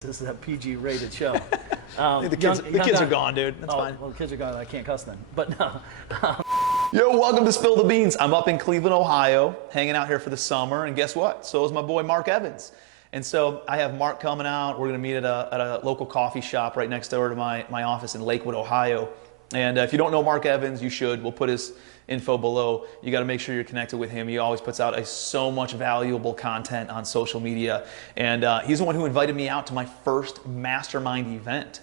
This is a PG-rated show. The kids are gone, dude. That's fine. Well, the kids are gone. I can't cuss then. But no. Yo, welcome to Spill the Beans. I'm up in Cleveland, Ohio, hanging out here for the summer. And guess what? So is my boy Mark Evans. And so I have Mark coming out. We're going to meet at a local coffee shop right next door to my office in Lakewood, Ohio. And if you don't know Mark Evans, you should. We'll put his info below. You got to make sure you're connected with him. He always puts out so much valuable content on social media. And he's the one who invited me out to my first mastermind event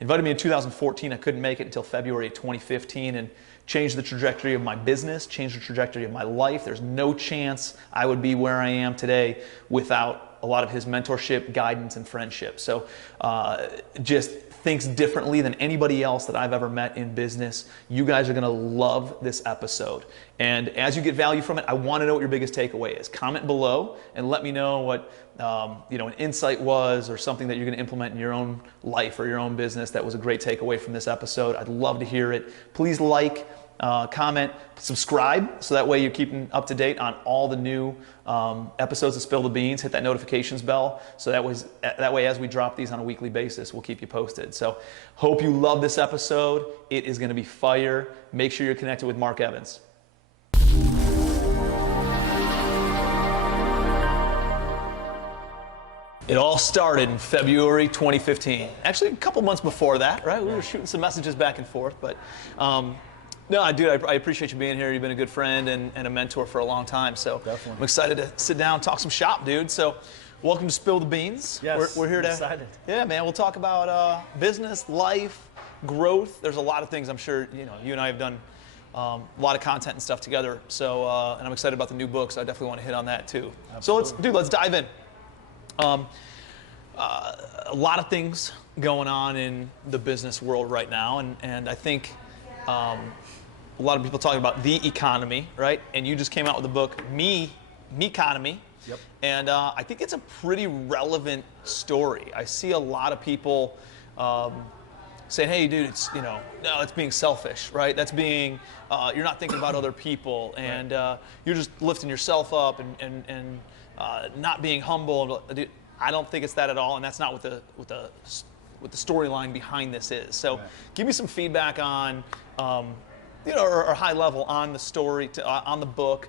invited me in 2014. I couldn't make it until February of 2015 and changed the trajectory of my business, changed the trajectory of my life. There's no chance I would be where I am today without a lot of his mentorship, guidance, and friendship. So just thinks differently than anybody else that I've ever met in business. You guys are gonna love this episode. And as you get value from it, I wanna know what your biggest takeaway is. Comment below and let me know what an insight was or something that you're gonna implement in your own life or your own business that was a great takeaway from this episode. I'd love to hear it. Please like, comment, subscribe, so that way you're keeping up to date on all the new episodes of Spill the Beans. Hit that notifications bell, so that way as we drop these on a weekly basis, we'll keep you posted. So hope you love this episode. It is going to be fire. Make sure you're connected with Mark Evans. It all started in February 2015. Actually, a couple months before that, right? We were shooting some messages back and forth, but no, dude, I appreciate you being here. You've been a good friend and a mentor for a long time. So definitely. I'm excited to sit down and talk some shop, dude. So welcome to Spill the Beans. Yes, we're here to excited. Yeah, man. We'll talk about business, life, growth. There's a lot of things I'm sure you and I have done a lot of content and stuff together. So and I'm excited about the new book. So I definitely want to hit on that too. Absolutely. So let's dive in. A lot of things going on in the business world right now, and I think a lot of people talking about the economy, right? And you just came out with the book, Me Economy. Yep. And I think it's a pretty relevant story. I see a lot of people saying, "Hey, dude, no, it's being selfish, right? That's being you're not thinking about other people, and you're just lifting yourself up and not being humble." Dude, I don't think it's that at all, and that's not what the storyline behind this is. So, give me some feedback on. Or high level on the story, on the book,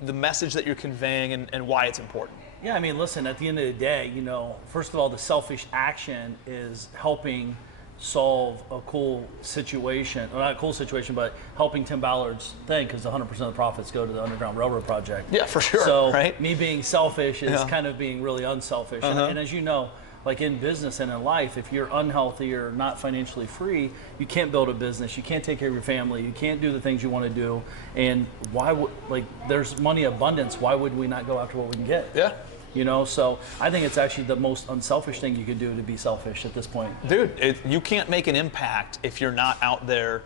the message that you're conveying and why it's important. Yeah, I mean, listen, at the end of the day, first of all, the selfish action is helping solve a cool situation, or not a cool situation, but helping Tim Ballard's thing, because 100% of the profits go to the Underground Railroad project. Yeah, for sure. So right? Me being selfish is kind of being really unselfish. And as you know, like in business and in life, if you're unhealthy or not financially free, you can't build a business, you can't take care of your family, you can't do the things you want to do. And there's money abundance, why would we not go after what we can get? Yeah. So I think it's actually the most unselfish thing you can do to be selfish at this point. Dude, you can't make an impact if you're not out there.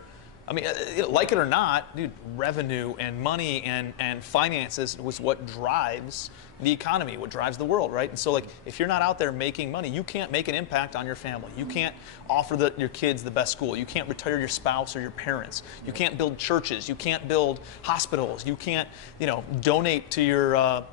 I mean, like it or not, dude, revenue and money and finances was what drives the economy, what drives the world, right? And so, if you're not out there making money, you can't make an impact on your family. You can't offer your kids the best school. You can't retire your spouse or your parents. You can't build churches. You can't build hospitals. You can't, donate to your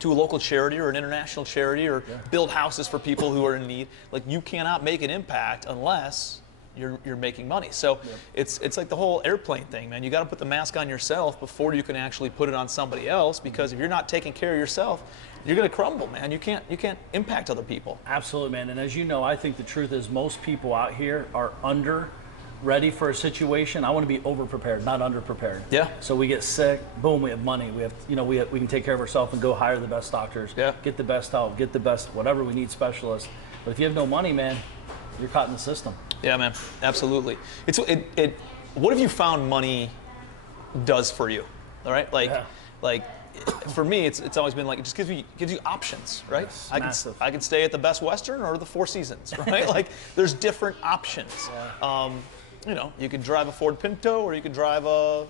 to a local charity or an international charity or build houses for people who are in need. You cannot make an impact unless you're making money. So it's like the whole airplane thing, man. You got to put the mask on yourself before you can actually put it on somebody else, because if you're not taking care of yourself, you're going to crumble, man. You can't impact other people. Absolutely, man. And as you know, I think the truth is most people out here are ready for a situation. I want to be over prepared, not under prepared. Yeah. So we get sick, boom, we have money. We have, we can take care of ourselves and go hire the best doctors. Yeah. Get the best help, get the best whatever we need specialists. But if you have no money, man, you're caught in the system. Yeah, man, absolutely. What have you found money does for you? All right, for me, it's always been it just gives you options, right? Yes, I could stay at the Best Western or the Four Seasons, right? There's different options. Yeah. You could drive a Ford Pinto or you could drive a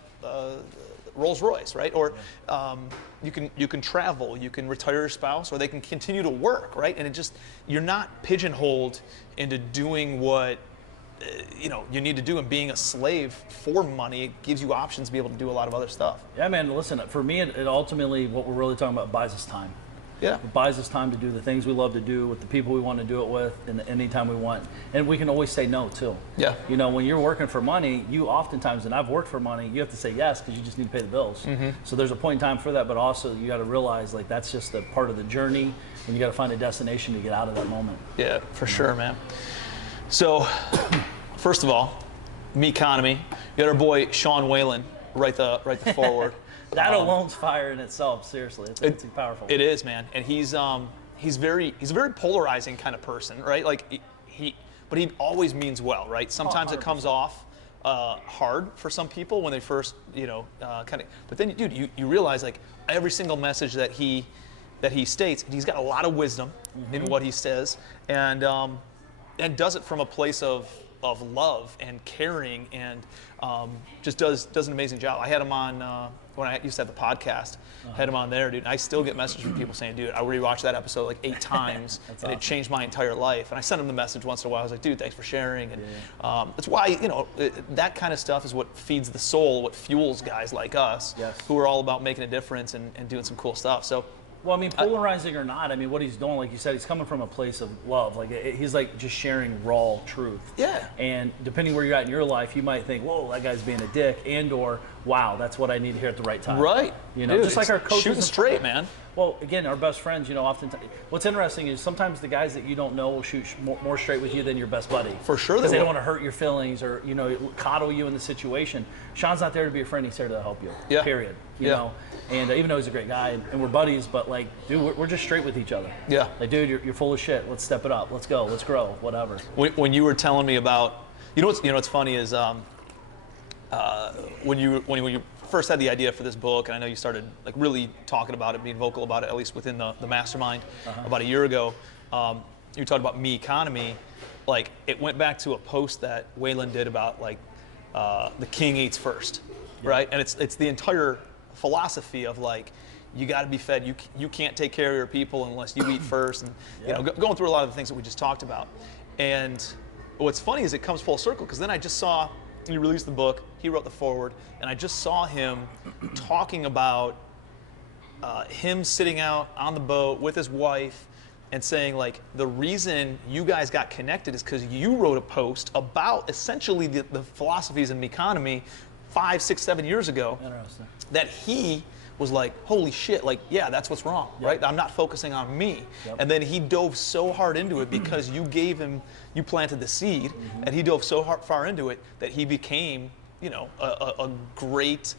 Rolls Royce, right? Or you can travel, you can retire your spouse, or they can continue to work, right? And you're not pigeonholed into doing what you need to do, and being a slave for money gives you options to be able to do a lot of other stuff. Yeah, man. Listen, for me, it ultimately, what we're really talking about, buys us time. Yeah. It buys us time to do the things we love to do with the people we want to do it with, and anytime we want. And we can always say no too. Yeah. You know, when you're working for money, you oftentimes, and I've worked for money, you have to say yes because you just need to pay the bills. So there's a point in time for that, but also you got to realize like that's just a part of the journey, and you got to find a destination to get out of that moment. Yeah, for sure, man. So, first of all, Me Economy. You got our boy Sean Whalen write the forward. That alone's fire in itself. Seriously, it's powerful. It is, man, and he's a very polarizing kind of person, right? Like but he always means well, right? Sometimes it comes off hard for some people when they first, kind of. But then, dude, you realize like every single message that he states, he's got a lot of wisdom in what he says, and does it from a place of love and caring, and just does an amazing job. I had him on when I used to have the podcast. Had him on there, dude. And I still get messages from people saying, dude, I rewatched that episode like 8 times, and awesome. It changed my entire life. And I sent him the message once in a while. I was like, dude, thanks for sharing. And that's why, that kind of stuff is what feeds the soul, what fuels guys like us, who are all about making a difference and doing some cool stuff. So. Well, I mean, polarizing or not, I mean, what he's doing, like you said, he's coming from a place of love. Like, he's like just sharing raw truth. Yeah. And depending where you're at in your life, you might think, whoa, that guy's being a dick, and or, wow, that's what I need to hear at the right time. Right. Dude, just like our coaches. Shooting straight, man. Well, again, our best friends, oftentimes, what's interesting is sometimes the guys that you don't know will shoot more straight with you than your best buddy. For sure. Because they don't want to hurt your feelings or, coddle you in the situation. Sean's not there to be a friend, he's there to help you. Yeah. Period. You know? And even though he's a great guy and we're buddies, but like, dude, we're just straight with each other. Yeah. Like, dude, you're full of shit. Let's step it up. Let's go. Let's grow. Whatever. When you were telling me about, what's funny is when you first had the idea for this book, and I know you started like really talking about it, being vocal about it, at least within the mastermind about a year ago. You talked about Me Economy. Like, it went back to a post that Waylon did about like the king eats first, right? And it's the entire philosophy of like, you got to be fed. You can't take care of your people unless you eat first, and going through a lot of the things that we just talked about. And what's funny is it comes full circle, because then I just saw he released the book, he wrote the foreword, and I just saw him talking about him sitting out on the boat with his wife and saying, like, the reason you guys got connected is because you wrote a post about essentially the philosophies in Meconomy 5, 6, 7 years ago. Interesting. That he was like, holy shit, like, yeah, that's what's wrong, right? I'm not focusing on me. And then he dove so hard into it because you planted the seed, and he dove so far into it that he became, a great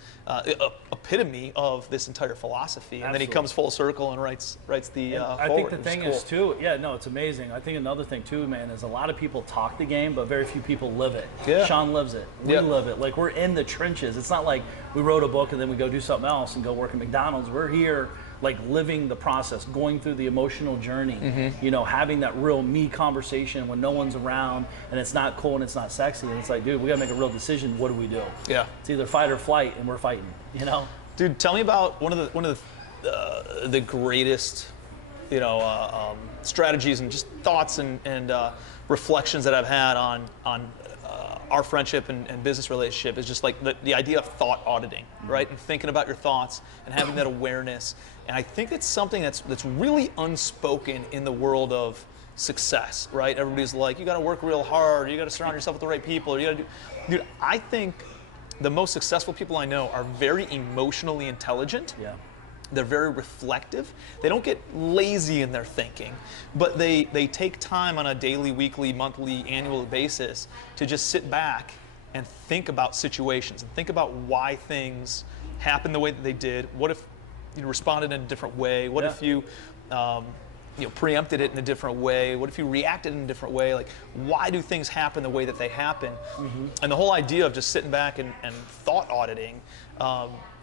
epitome of this entire philosophy. And then he comes full circle and writes the I think the thing is too, it's amazing. I think another thing too, man, is a lot of people talk the game, but very few people live it. Sean lives it. We live it. Like, we're in the trenches. It's not like we wrote a book and then we go do something else and go work at McDonald's. We're here, like, living the process, going through the emotional journey, having that real me conversation when no one's around and it's not cool and it's not sexy. And it's like, dude, we gotta make a real decision. What do we do? Yeah. It's either fight or flight, and we're fighting, Dude, tell me about one of the greatest, strategies and just thoughts and reflections that I've had on our friendship and business relationship is just like the idea of thought auditing, right? And thinking about your thoughts and having that awareness. And I think it's something that's really unspoken in the world of success, right? Everybody's like, you got to work real hard, you got to surround yourself with the right people, or you got to do. Dude, I think the most successful people I know are very emotionally intelligent. Yeah. They're very reflective. They don't get lazy in their thinking, but they take time on a daily, weekly, monthly, annual basis to just sit back and think about situations and think about why things happened the way that they did. What if you responded in a different way? What if you preempted it in a different way? What if you reacted in a different way? Like, why do things happen the way that they happen? And the whole idea of just sitting back and thought auditing,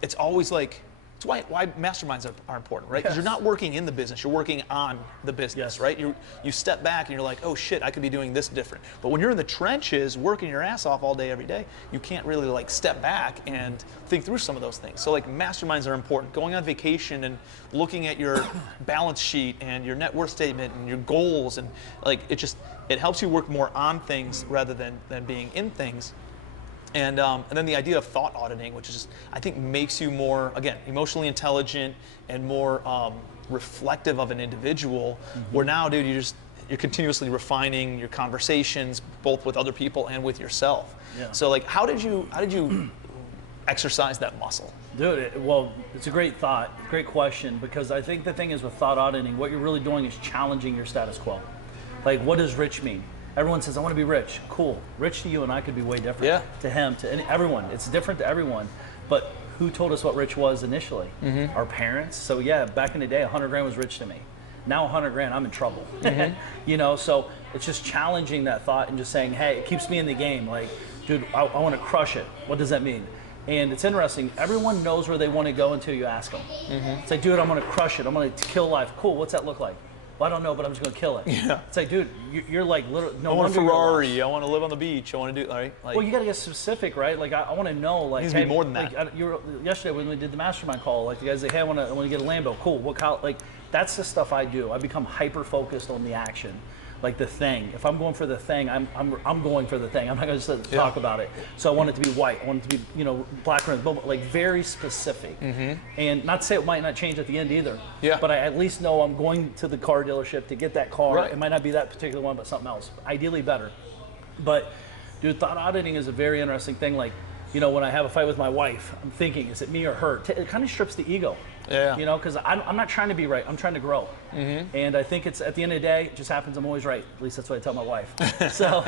it's always like, it's why masterminds are important, right? Because you're not working in the business, you're working on the business, right? You step back and you're like, oh shit, I could be doing this different. But when you're in the trenches, working your ass off all day, every day, you can't really like step back and think through some of those things. So like, masterminds are important. Going on vacation and looking at your balance sheet and your net worth statement and your goals, and like, it helps you work more on things rather than being in things. And then the idea of thought auditing, which is just, I think makes you more, again, emotionally intelligent and more reflective of an individual, where now, dude, you're continuously refining your conversations, both with other people and with yourself. Yeah. So like, how did you exercise that muscle? Dude, well, it's a great thought, great question, because I think the thing is with thought auditing, what you're really doing is challenging your status quo. Like, what does rich mean? Everyone says, I want to be rich. Cool. Rich to you and I could be way different. Yeah. To him, to everyone. It's different to everyone. But who told us what rich was initially? Our parents. So yeah, back in the day, 100 grand was rich to me. Now 100 grand, I'm in trouble. You know, so it's just challenging that thought and just saying, hey, it keeps me in the game. Like, dude, I want to crush it. What does that mean? And it's interesting, everyone knows where they want to go until you ask them. It's like, dude, I'm going to crush it. I'm going to kill life. Cool, what's that look like? Well, I don't know, but I'm just going to kill it. Yeah. It's like, dude, you're like, literally, no wonder I want a Ferrari. I want to live on the beach. I want to do, right? Like, well, you got to get specific, right? Like, I want to know, like, it needs to be more than that. Like, yesterday when we did the mastermind call, like, you guys say, hey, I want to get a Lambo. Cool. Like, that's the stuff I do. I become hyper focused on the action. Like the thing. If I'm going for the thing, I'm going for the thing. I'm not going to just talk about it. So I want it to be white. I want it to be, you know, black rims, like very specific. And not to say it might not change at the end either. Yeah. But I at least know I'm going to the car dealership to get that car. Right. It might not be that particular one, but something else. Ideally better. But dude, thought auditing is a very interesting thing. Like, you know, when I have a fight with my wife, I'm thinking, is it me or her? It kind of strips the ego. Yeah. You know, because I'm not trying to be right. I'm trying to grow. And I think it's, at the end of the day, it just happens I'm always right. At least that's what I tell my wife. So,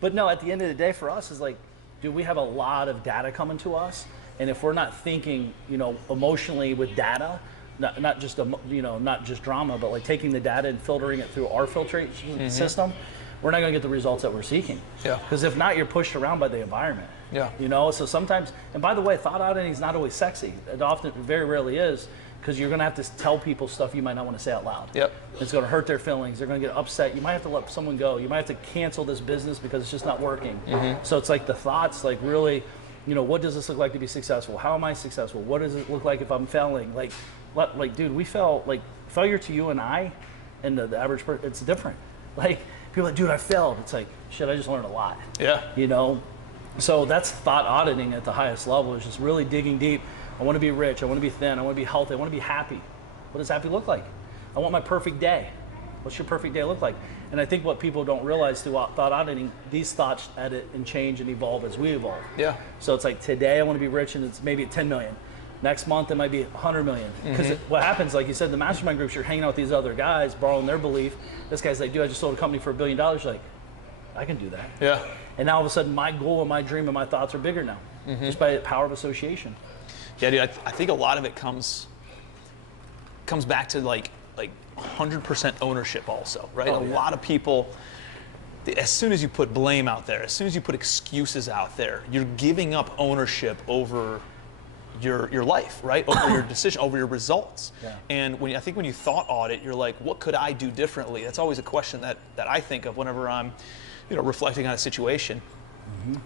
but no, at the end of the day for us is like, dude, we have a lot of data coming to us. And if we're not thinking, you know, emotionally with data, not just, you know, not just drama, but like taking the data and filtering it through our filtration system, we're not going to get the results that we're seeking. Yeah. Because if not, you're pushed around by the environment. Yeah. You know, so sometimes, and by the way, thought auditing is not always sexy. It often, very rarely is, because you're going to have to tell people stuff you might not want to say out loud. Yep. It's going to hurt their feelings. They're going to get upset. You might have to let someone go. You might have to cancel this business because it's just not working. So it's like the thoughts, like really, you know, what does this look like to be successful? How am I successful? What does it look like if I'm failing? Like dude, we fail, like failure to you and I, and the average person, it's different. Like people are like, dude, I failed. It's like, shit, I just learned a lot. Yeah. You know? So that's thought auditing at the highest level, is just really digging deep. I want to be rich. I want to be thin. I want to be healthy. I want to be happy. What does happy look like? I want my perfect day. What's your perfect day look like? And I think what people don't realize through thought auditing, these thoughts edit and change and evolve as we evolve. Yeah. So it's like today I want to be rich and it's maybe at 10 million. Next month it might be 100 million. Because what happens, like you said, the mastermind groups, you're hanging out with these other guys, borrowing their belief. This guy's like, dude, I just sold a company for $1 billion. You're like, I can do that. Yeah. And now all of a sudden my goal and my dream and my thoughts are bigger now, just by the power of association. Yeah, dude, I think a lot of it comes back to like 100% ownership also, right? A lot of people, as soon as you put blame out there, as soon as you put excuses out there, you're giving up ownership over your life, right? Over your decision, over your results. Yeah. And I think when you thought audit, you're like, what could I do differently? That's always a question that I think of whenever I'm, you know, reflecting on a situation.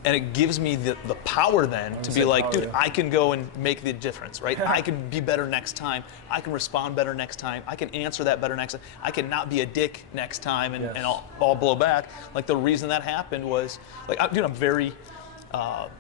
And it gives me the power then to be like, dude, I can go and make the difference, right? I can be better next time. I can respond better next time. I can answer that better next time. I can not be a dick next time and I'll blow back. Like the reason that happened was, like, dude, I'm very,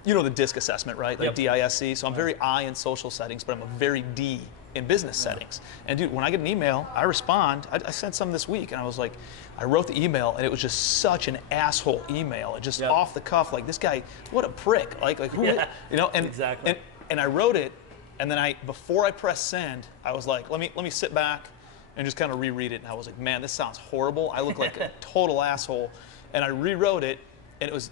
you know the DISC assessment, right? Like DISC. So I'm very I in social settings, but I'm a very D in business settings. And dude, when I get an email, I respond. I sent some this week and I was like, I wrote the email and it was just such an asshole email. It just off the cuff, like this guy, what a prick. Like who, you know, and exactly. And I wrote it, and then before I pressed send, I was like, let me sit back and just kind of reread it. And I was like, man, this sounds horrible. I look like a total asshole. And I rewrote it, and it was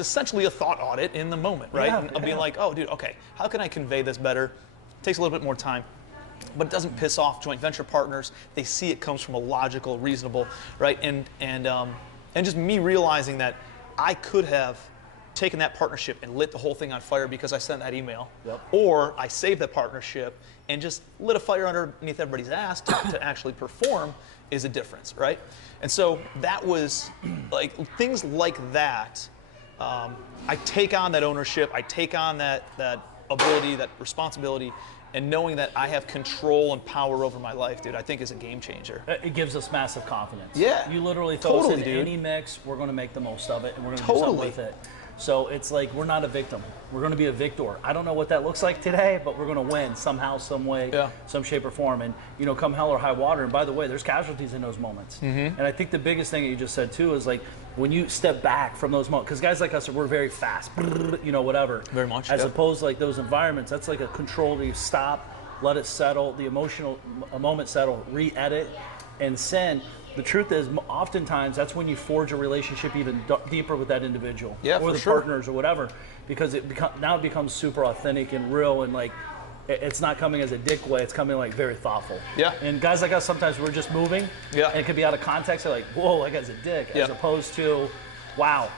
essentially a thought audit in the moment, right? And I'll be like, oh, dude, okay, how can I convey this better? It takes a little bit more time, but it doesn't piss off joint venture partners. They see it comes from a logical, reasonable, right? And just me realizing that I could have taken that partnership and lit the whole thing on fire because I sent that email, or I saved that partnership and just lit a fire underneath everybody's ass to actually perform is a difference, right? And so that was like things like that. I take on that ownership. I take on that ability, that responsibility, and knowing that I have control and power over my life, dude, I think is a game changer. It gives us massive confidence. Yeah. You literally throw us in any mix, we're going to make the most of it, and we're going to do something with it. So it's like we're not a victim. We're going to be a victor. I don't know what that looks like today, but we're going to win somehow, some way, some shape or form. And, you know, come hell or high water. And by the way, there's casualties in those moments. And I think the biggest thing that you just said, too, is like when you step back from those moments, because guys like us, we're very fast, you know, whatever. Very much. As opposed to like those environments, that's like a control. You stop, let it settle, the emotional moment settle, re-edit, and send. The truth is, oftentimes, that's when you forge a relationship even deeper with that individual, or the partners, or whatever, because now it becomes super authentic and real, and like, it's not coming as a dick way; it's coming like very thoughtful. And guys like us, sometimes we're just moving, and it could be out of context. They're like, "Whoa, that guy's a dick," as opposed to, "Wow,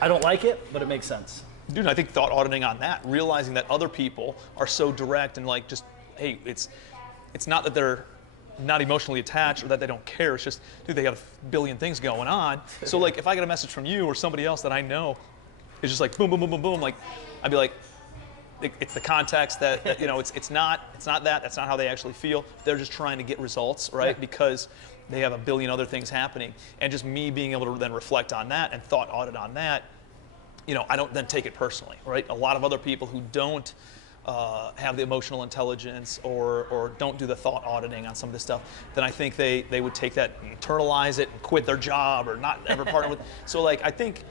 I don't like it, but it makes sense." Dude, I think thought auditing on that, realizing that other people are so direct and like just, hey, it's not that they're not emotionally attached or that they don't care. It's just, dude, they got a billion things going on. So like, if I get a message from you or somebody else that I know, it's just like boom, boom, boom, boom, boom. Like, I'd be like, it's the context that you know, it's not that. That's not how they actually feel. They're just trying to get results, right? Because they have a billion other things happening. And just me being able to then reflect on that and thought audit on that, you know, I don't then take it personally, right? A lot of other people who don't have the emotional intelligence or don't do the thought auditing on some of this stuff, then I think they would take that and internalize it and quit their job or not ever partner with. So like, I think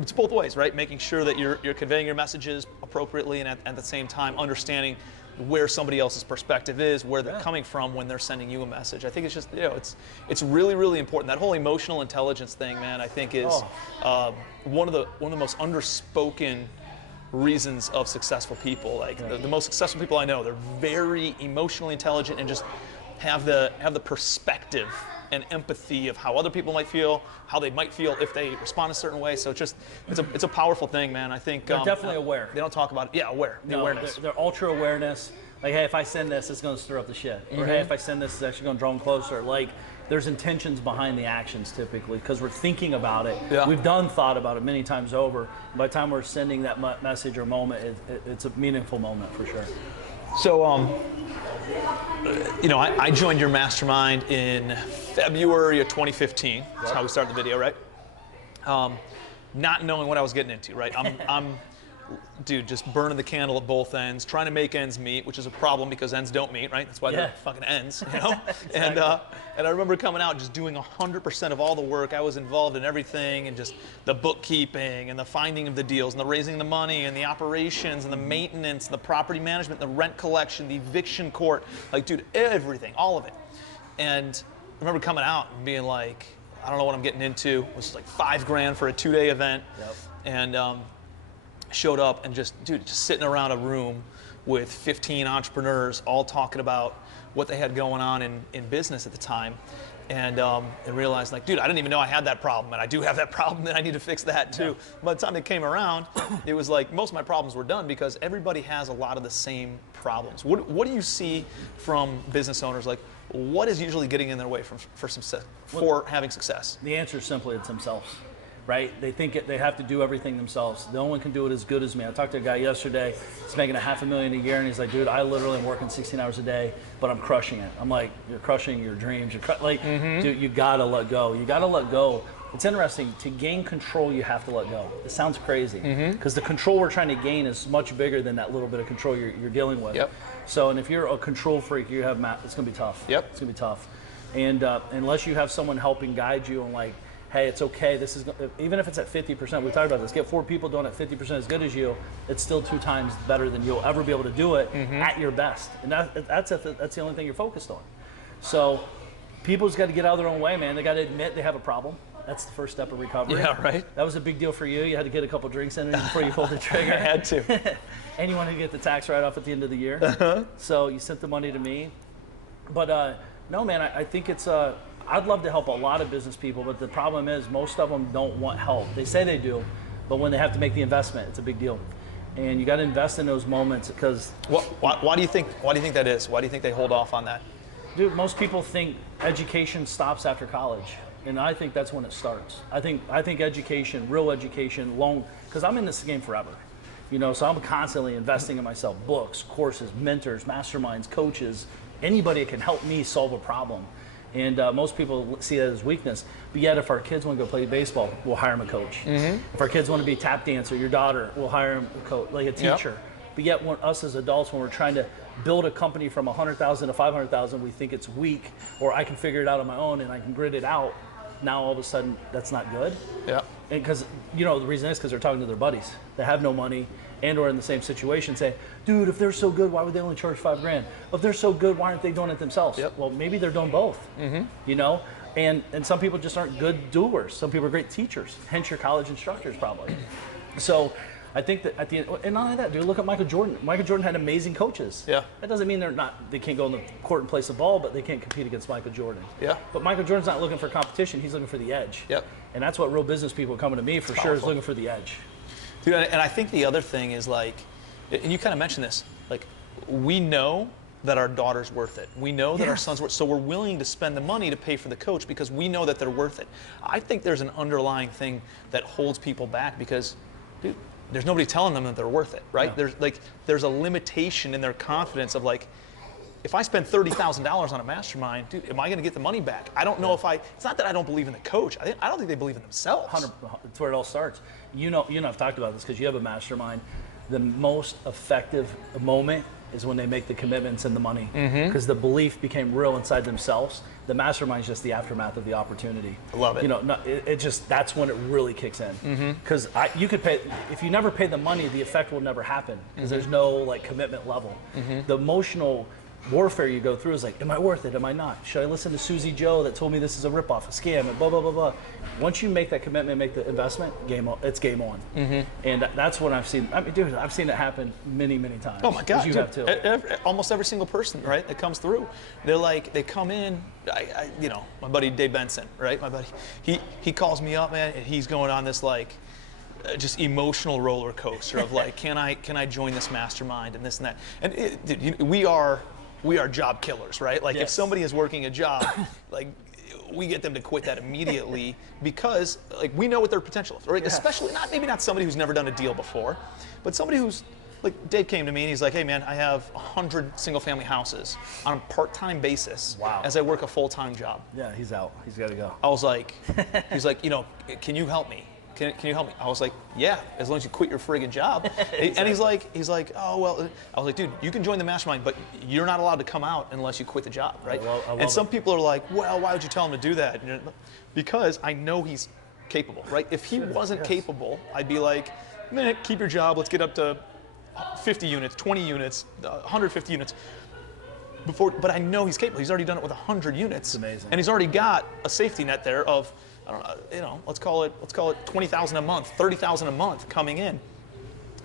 it's both ways, right? Making sure that you're conveying your messages appropriately and at the same time understanding where somebody else's perspective is, where they're coming from when they're sending you a message. I think it's just, you know, it's really, really important. That whole emotional intelligence thing, man, I think is one of the most underspoken reasons of successful people. Like the most successful people I know, they're very emotionally intelligent and just have the perspective and empathy of how other people might feel, how they might feel if they respond a certain way. So it's a powerful thing, man. I think they're definitely aware. They don't talk about it. Yeah, aware. The awareness. They're ultra awareness. Like, hey, if I send this, it's going to stir up the shit. Or hey, if I send this, it's actually going to draw them closer. Like, there's intentions behind the actions typically because we're thinking about it. We've thought about it many times over. By the time we're sending that message or moment, it's a meaningful moment for sure. So, you know, I joined your mastermind in February of 2015. That's how we started the video, right? Not knowing what I was getting into, right? I'm dude, just burning the candle at both ends, trying to make ends meet, which is a problem because ends don't meet, right? That's why they're fucking ends, you know? Exactly. And I remember coming out just doing 100% of all the work. I was involved in everything and just the bookkeeping and the finding of the deals and the raising the money and the operations and the maintenance and the property management, the rent collection, the eviction court, like, dude, everything, all of it. And I remember coming out and being like, I don't know what I'm getting into. It was like $5,000 for a 2-day event. And showed up and just sitting around a room with 15 entrepreneurs all talking about what they had going on in business at the time, and realized, like, dude, I didn't even know I had that problem, and I do have that problem, and I need to fix that too. By the time they came around, it was like most of my problems were done because everybody has a lot of the same problems. What do you see from business owners? Like, what is usually getting in their way for having success? The answer is simply it's themselves. Right? They think they have to do everything themselves. No one can do it as good as me. I talked to a guy yesterday, he's making $500,000 a year, and he's like, dude, I literally am working 16 hours a day, but I'm crushing it. I'm like, you're crushing your dreams. Dude, you gotta let go. You gotta let go. It's interesting, to gain control, you have to let go. It sounds crazy, because the control we're trying to gain is much bigger than that little bit of control you're dealing with. So, and if you're a control freak, it's gonna be tough. It's gonna be tough. And unless you have someone helping guide you and like, hey, it's okay, even if it's at 50%, we talked about this, get 4 people doing it 50% as good as you, it's still 2 times better than you'll ever be able to do it at your best. And that's the only thing you're focused on. So people's got to get out of their own way, man. They got to admit they have a problem. That's the first step of recovery. Yeah, right. That was a big deal for you. You had to get a couple drinks in before you pulled the trigger. I had to. And you wanted to get the tax write-off at the end of the year. So you sent the money to me. But no, man, I think it's... I'd love to help a lot of business people, but the problem is most of them don't want help. They say they do, but when they have to make the investment, it's a big deal. And you got to invest in those moments because... Why do you think that is? Why do you think they hold off on that? Dude, most people think education stops after college, and I think that's when it starts. I think education, real education, because I'm in this game forever. You know, so I'm constantly investing in myself, books, courses, mentors, masterminds, coaches, anybody that can help me solve a problem. And most people see that as weakness. But yet, if our kids want to go play baseball, we'll hire them a coach. If our kids want to be a tap dancer, your daughter, we'll hire them a coach, like a teacher. But yet, when us as adults, when we're trying to build a company from 100,000 to 500,000, we think it's weak, or I can figure it out on my own and I can grit it out. Now all of a sudden, that's not good. Yeah. Because the reason is because they're talking to their buddies. They have no money and or in the same situation, say, dude, if they're so good, why would they only charge $5,000? If they're so good, why aren't they doing it themselves? Well, maybe they're doing both. And some people just aren't good doers. Some people are great teachers, hence your college instructors probably. So I think that at the end, and not only that, dude, look at Michael Jordan. Michael Jordan had amazing coaches. Yeah. That doesn't mean they can't go on the court and play the ball, but they can't compete against Michael Jordan. Yeah. But Michael Jordan's not looking for competition, he's looking for the edge. Yep. And that's what real business people coming to me for sure is looking for the edge. Dude, and I think the other thing is like, and you kind of mentioned this, like we know that our daughter's worth it. We know that our son's worth it. So we're willing to spend the money to pay for the coach because we know that they're worth it. I think there's an underlying thing that holds people back because, dude, there's nobody telling them that they're worth it, right? Yeah. There's a limitation in their confidence of like, if I spend $30,000 on a mastermind, dude, am I going to get the money back? I don't know if it's not that I don't believe in the coach. I don't think they believe in themselves. That's where it all starts. I've talked about this because you have a mastermind. The most effective moment is when they make the commitments and the money because the belief became real inside themselves. The mastermind is just the aftermath of the opportunity. I love it. That's when it really kicks in. Because you could pay, if you never pay the money, the effect will never happen because there's no like commitment level. The emotional warfare you go through is like, am I worth it? Am I not? Should I listen to Susie Joe that told me this is a ripoff, a scam, and blah, blah, blah, blah. Once you make that commitment, make the investment, it's game on. And that's what I've seen. I mean, dude, I've seen it happen many, many times. Oh my God, you have too. Almost every single person, right, that comes through, they're like, they come in, my buddy Dave Benson, right, my buddy, he calls me up, man, and he's going on this like, just emotional roller coaster of like, can I join this mastermind and this and that. And dude, we are job killers, right? Like if somebody is working a job, like we get them to quit that immediately because like we know what their potential is, right? Especially maybe not somebody who's never done a deal before, but somebody who's like Dave came to me and he's like, hey man, I have 100 single family houses on a part-time basis as I work a full-time job. Yeah, he's out. He's got to go. I was like, he's like, can you help me? Can you help me? I was like, yeah, as long as you quit your friggin' job. Exactly. And he's like, oh, well, I was like, dude, you can join the mastermind, but you're not allowed to come out unless you quit the job, right? And some people are like, well, why would you tell him to do that? Because I know he's capable, right? If he wasn't capable, I'd be like, man, keep your job, let's get up to 50 units, 20 units, 150 units. But I know he's capable. He's already done it with 100 units. It's amazing. And he's already got a safety net there of, I don't know, let's call it $20,000 a month, $30,000 a month coming in.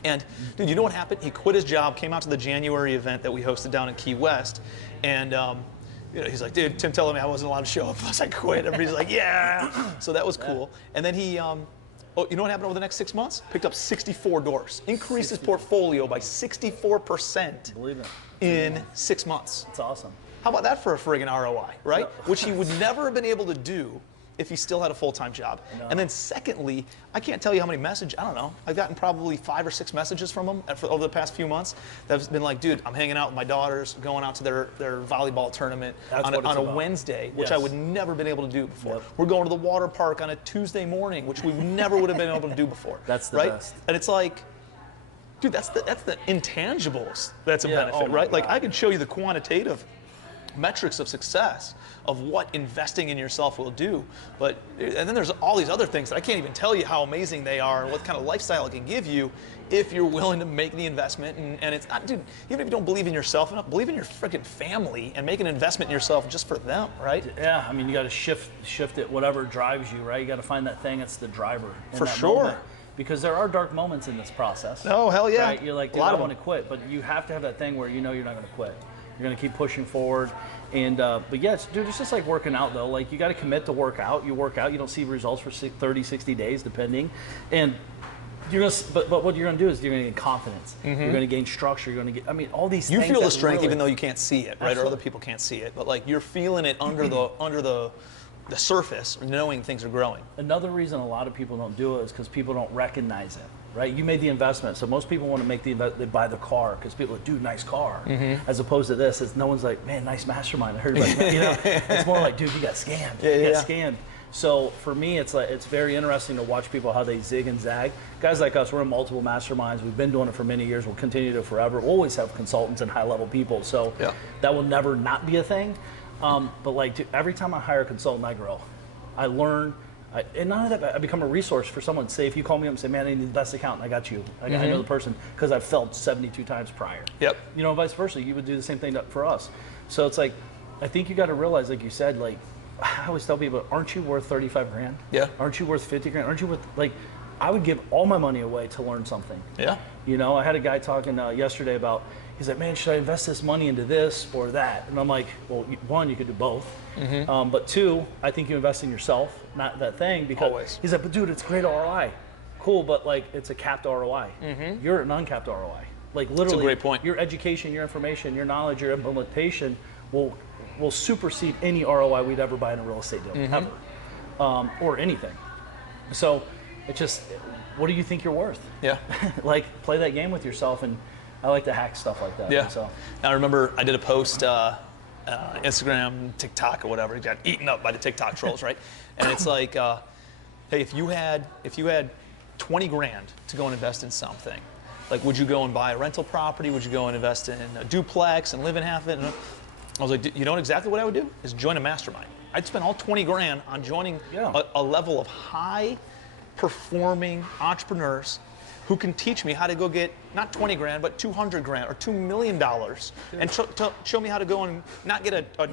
And dude, you know what happened? He quit his job, came out to the January event that we hosted down in Key West, and he's like, dude, Tim telling me I wasn't allowed to show up unless I quit. Everybody's like, yeah. So that was cool. And then he, you know what happened over the next 6 months? Picked up 64 doors, increased his portfolio by 64%. Believe it. In 6 months. That's awesome. How about that for a friggin' ROI, right? Which he would never have been able to do if he still had a full-time job. No. And then secondly, I can't tell you how many messages, I don't know, I've gotten probably 5 or 6 messages from him over the past few months that have been like, dude, I'm hanging out with my daughters, going out to their volleyball tournament on a Wednesday, which I would never been able to do before. We're going to the water park on a Tuesday morning, which we never would have been able to do before. That's the best. And it's like, dude, that's the intangibles that's a benefit, right? Like I could show you the quantitative metrics of success of what investing in yourself will do, and then there's all these other things that I can't even tell you how amazing they are and what kind of lifestyle it can give you if you're willing to make the investment. And it's not, dude, even if you don't believe in yourself enough, believe in your freaking family and make an investment in yourself just for them, right? Yeah, I mean, you got to shift it, whatever drives you, right? You got to find that thing that's the driver. For sure. Moment. Because there are dark moments in this process. Oh, hell yeah. Right? You're like, dude, I want to quit, but you have to have that thing where you know you're not going to quit. You're going to keep pushing forward. And but yeah, dude, it's just like working out though. Like you got to commit to work out. You work out, you don't see results for 30, 60 days depending. And you're gonna, but what you're going to do is you're going to gain confidence. You're going to gain structure. You're going to get, I mean, all these things. You feel the strength even though you can't see it, right? Absolutely. Or other people can't see it. But like you're feeling it under the the surface, knowing things are growing. Another reason a lot of people don't do it is because people don't recognize it, right? You made the investment, so most people want to make the investment, they buy the car because people are like, dude, nice car. As opposed to this, it's no one's like, man, nice mastermind. I heard about that. You know, it's more like, dude, you got scammed. You got scammed. So for me, it's like, it's very interesting to watch people how they zig and zag. Guys like us, we're in multiple masterminds. We've been doing it for many years. We'll continue to forever. We'll always have consultants and high-level people, so that will never not be a thing. But like, dude, every time I hire a consultant, I grow. I learn. And not only that, I become a resource for someone. Say, if you call me up and say, man, I need the best accountant, I got you. I know the person because I've failed 72 times prior. You know, vice versa. You would do the same thing for us. So it's like, I think you got to realize, like you said, like, I always tell people, aren't you worth 35 grand? Aren't you worth 50 grand? Aren't you worth, like, I would give all my money away to learn something. You know, I had a guy talking yesterday about, he's like, man, should I invest this money into this or that? And I'm like, well, one, you could do both. But two, I think you invest in yourself, not that thing. Because he's like, but dude, it's great ROI. Cool, but like, it's a capped ROI. You're an uncapped ROI. Like literally, that's a great point. Your education, your information, your knowledge, your implementation will supersede any ROI we'd ever buy in a real estate deal, ever, or anything. So it's just, what do you think you're worth? Like, play that game with yourself, and I like to hack stuff like that. So now I remember I did a post, Instagram, TikTok, or whatever. It got eaten up by the TikTok trolls, right? And it's like, hey, if you had 20 grand to go and invest in something, like, would you go and buy a rental property? Would you go and invest in a duplex and live in half of it? And I was like, you know exactly what I would do? Is join a mastermind. I'd spend all 20 grand on joining a level of high performing entrepreneurs who can teach me how to go get not 20 grand, but 200 grand or $2 million, and show me how to go and not get a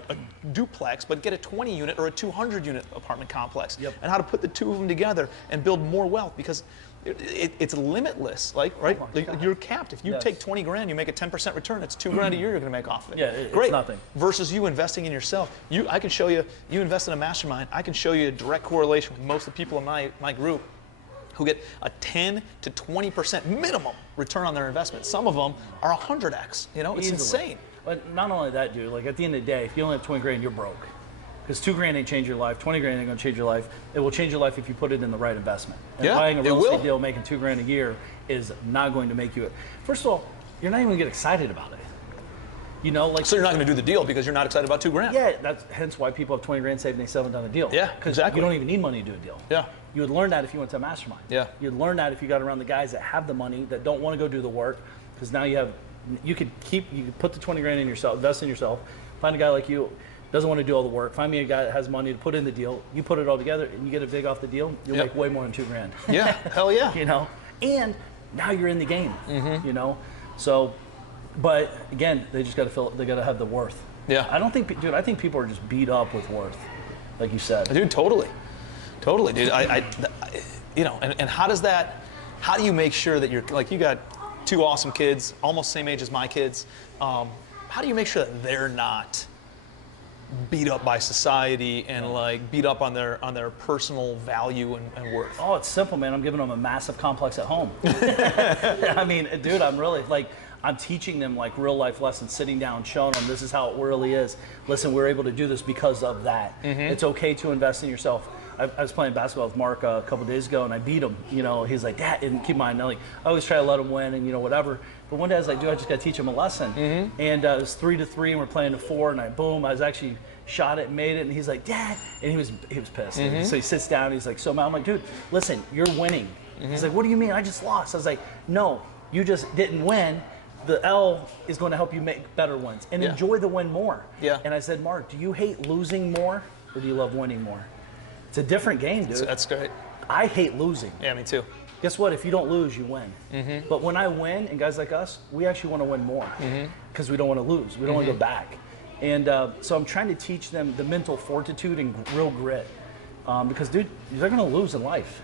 duplex, but get a 20 unit or a 200 unit apartment complex, and how to put the two of them together and build more wealth, because it's limitless, like, right? You're capped. If you take 20 grand, you make a 10% return, it's $2 grand a year you're gonna make off of it. It's nothing. Versus you investing in yourself. I can show you, you invest in a mastermind, I can show you a direct correlation with most of the people in my group who get a 10 to 20% minimum return on their investment. Some of them are 100x, you know, it's insane. But not only that, dude, like, at the end of the day, if you only have 20 grand, you're broke. Because 2 grand ain't change your life, 20 grand ain't gonna change your life. It will change your life if you put it in the right investment. And buying a real estate deal, making 2 grand a year is not going to make you, first of all, you're not even gonna get excited about it. You know, like, so you're not gonna do the deal because you're not excited about 2 grand. That's hence why people have 20 grand saved and they still haven't done a deal. Because you don't even need money to do a deal. You would learn that if you went to a mastermind. You'd learn that if you got around the guys that have the money, that don't want to go do the work, because now you could put the 20 grand in yourself, invest in yourself, find a guy like you, doesn't want to do all the work, find me a guy that has money to put in the deal, you put it all together and you get a big off the deal, you'll make way more than 2 grand. Hell yeah. You know, and now you're in the game, you know? So, but again, they just got to they got to have the worth. I don't think, dude, I think people are just beat up with worth, like you said. Dude, totally, dude. You know, and how do you make sure that you're, like, you got 2 awesome kids, almost same age as my kids. How do you make sure that they're not beat up by society and like beat up on their personal value and worth? Oh, it's simple, man. I'm giving them a massive complex at home. I mean, dude, I'm teaching them like real life lessons, sitting down, showing them this is how it really is. Listen, we're able to do this because of that. It's okay to invest in yourself. I was playing basketball with Mark a couple days ago, and I beat him. You know, he's like, Dad, and keep in mind, I always try to let him win, and you know, whatever. But one day I was like, dude, I just got to teach him a lesson. And it was 3-3, and we're playing to 4, and I was actually shot it, made it, and he's like, Dad, and he was pissed. So he sits down, and he's like, so I'm like, dude, listen, you're winning. He's like, what do you mean? I just lost. I was like, no, you just didn't win. The L is going to help you make better ones and enjoy the win more. And I said, Mark, do you hate losing more or do you love winning more? It's a different game, dude. That's great. I hate losing. Yeah, me too. Guess what? If you don't lose, you win. But when I win, and guys like us, we actually want to win more because we don't want to lose. We don't want to go back. And so I'm trying to teach them the mental fortitude and real grit. Because, dude, they're going to lose in life.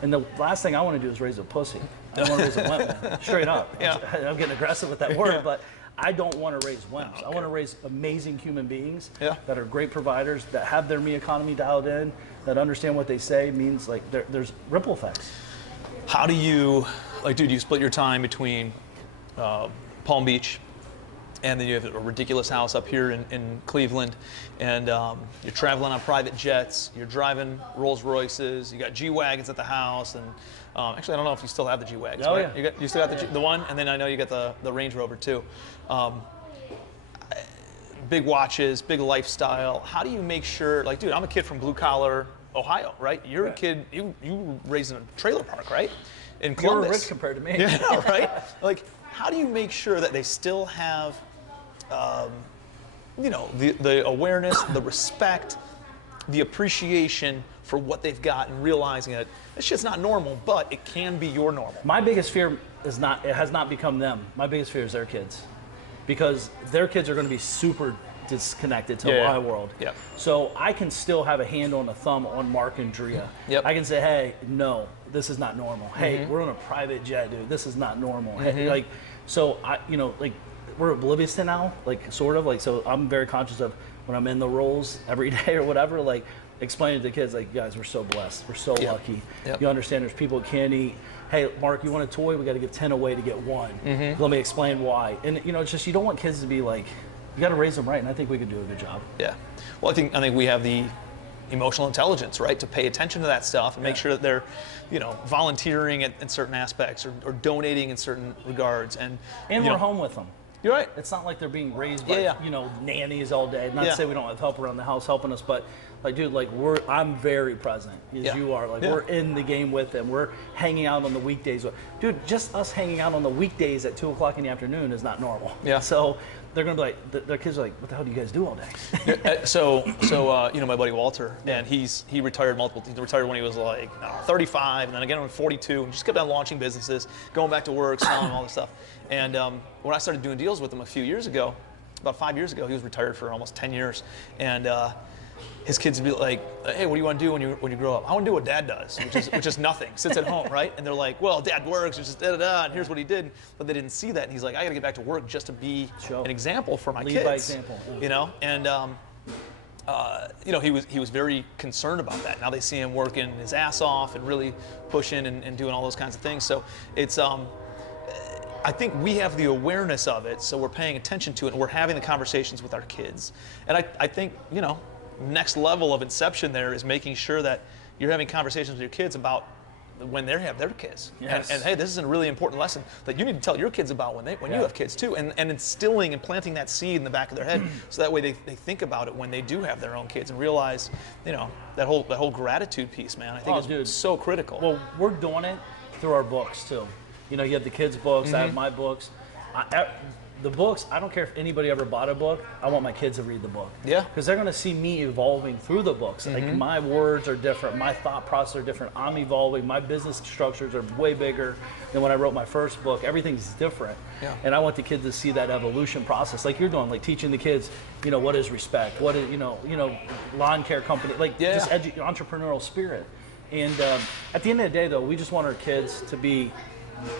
And the last thing I want to do is raise a pussy. I don't want to raise a wimp, man. Straight up. I'm getting aggressive with that word, but I don't want to raise wimps. I want to raise amazing human beings that are great providers, that have their me economy dialed in, that understand what they say means, like, there's ripple effects. How do you, like, dude, you split your time between Palm Beach and then you have a ridiculous house up here in Cleveland, and you're traveling on private jets, you're driving Rolls Royces, you got G-Wagons at the house, and actually I don't know if you still have the G-Wagons, oh, right? Yeah. You still got the one, and then I know you got the Range Rover too. Big watches, big lifestyle. How do you make sure, like, dude, I'm a kid from blue collar Ohio, right? You're a kid, you were raised in a trailer park, right? In Columbus. You're rich compared to me. Yeah, right? Like, how do you make sure that they still have the awareness, the respect, the appreciation for what they've got, and realizing that this shit's not normal, but it can be your normal. My biggest fear is it has not become them. My biggest fear is their kids, because their kids are going to be super disconnected to my world. Yep. So I can still have a hand on a thumb on Mark and Drea. Yep. I can say, hey, no, this is not normal. Hey, we're on a private jet, dude. This is not normal. Hey, like, so we're oblivious to now, like, sort of, like, so I'm very conscious of when I'm in the roles every day or whatever, like, explaining to the kids, like, guys, we're so blessed. We're so lucky. Yep. You understand there's people who can't eat. Hey, Mark, you want a toy? We got to give 10 away to get one. Let me explain why. And, it's just, you don't want kids to be like, you got to raise them right, and I think we can do a good job. Yeah. Well, I think we have the emotional intelligence, right, to pay attention to that stuff and make sure that they're, volunteering in certain aspects or donating in certain regards. And we're home with them. You're right. It's not like they're being raised by, nannies all day. Not to say we don't have help around the house helping us, but, like, dude, like, I'm very present, as you are. Like, we're in the game with them. We're hanging out on the weekdays. Dude, just us hanging out on the weekdays at 2 o'clock in the afternoon is not normal. Yeah. So they're going to be like, their kids are like, what the hell do you guys do all day? So my buddy Walter, and he retired he retired when he was like 35, and then again when 42, and just kept on launching businesses, going back to work, selling all this stuff. And when I started doing deals with him a few years ago, about 5 years ago, he was retired for almost 10 years, and his kids would be like, hey, what do you want to do when you grow up? I want to do what Dad does, which is nothing. Sits at home, right? And they're like, well, Dad works, it's just da-da-da, and here's what he did. But they didn't see that, and he's like, I got to get back to work just to be an example for my kids. Lead by example. And he was very concerned about that. Now they see him working his ass off and really pushing and doing all those kinds of things. So it's I think we have the awareness of it, so we're paying attention to it, and we're having the conversations with our kids. And I think, next level of inception there is making sure that you're having conversations with your kids about when they have their kids. Yes. And hey, this is a really important lesson that you need to tell your kids about when you have kids too, and instilling and planting that seed in the back of their head so that way they think about it when they do have their own kids and realize, that whole gratitude piece, man, I think is so critical. Well, we're doing it through our books too. You have the kids' books, I have my books. The books, I don't care if anybody ever bought a book, I want my kids to read the book. Yeah. Because they're going to see me evolving through the books. Like, my words are different, my thought process are different, I'm evolving, my business structures are way bigger than when I wrote my first book. Everything's different. Yeah. And I want the kids to see that evolution process, like you're doing, like teaching the kids, what is respect, what is, lawn care company, like just entrepreneurial spirit. And at the end of the day, though, we just want our kids to be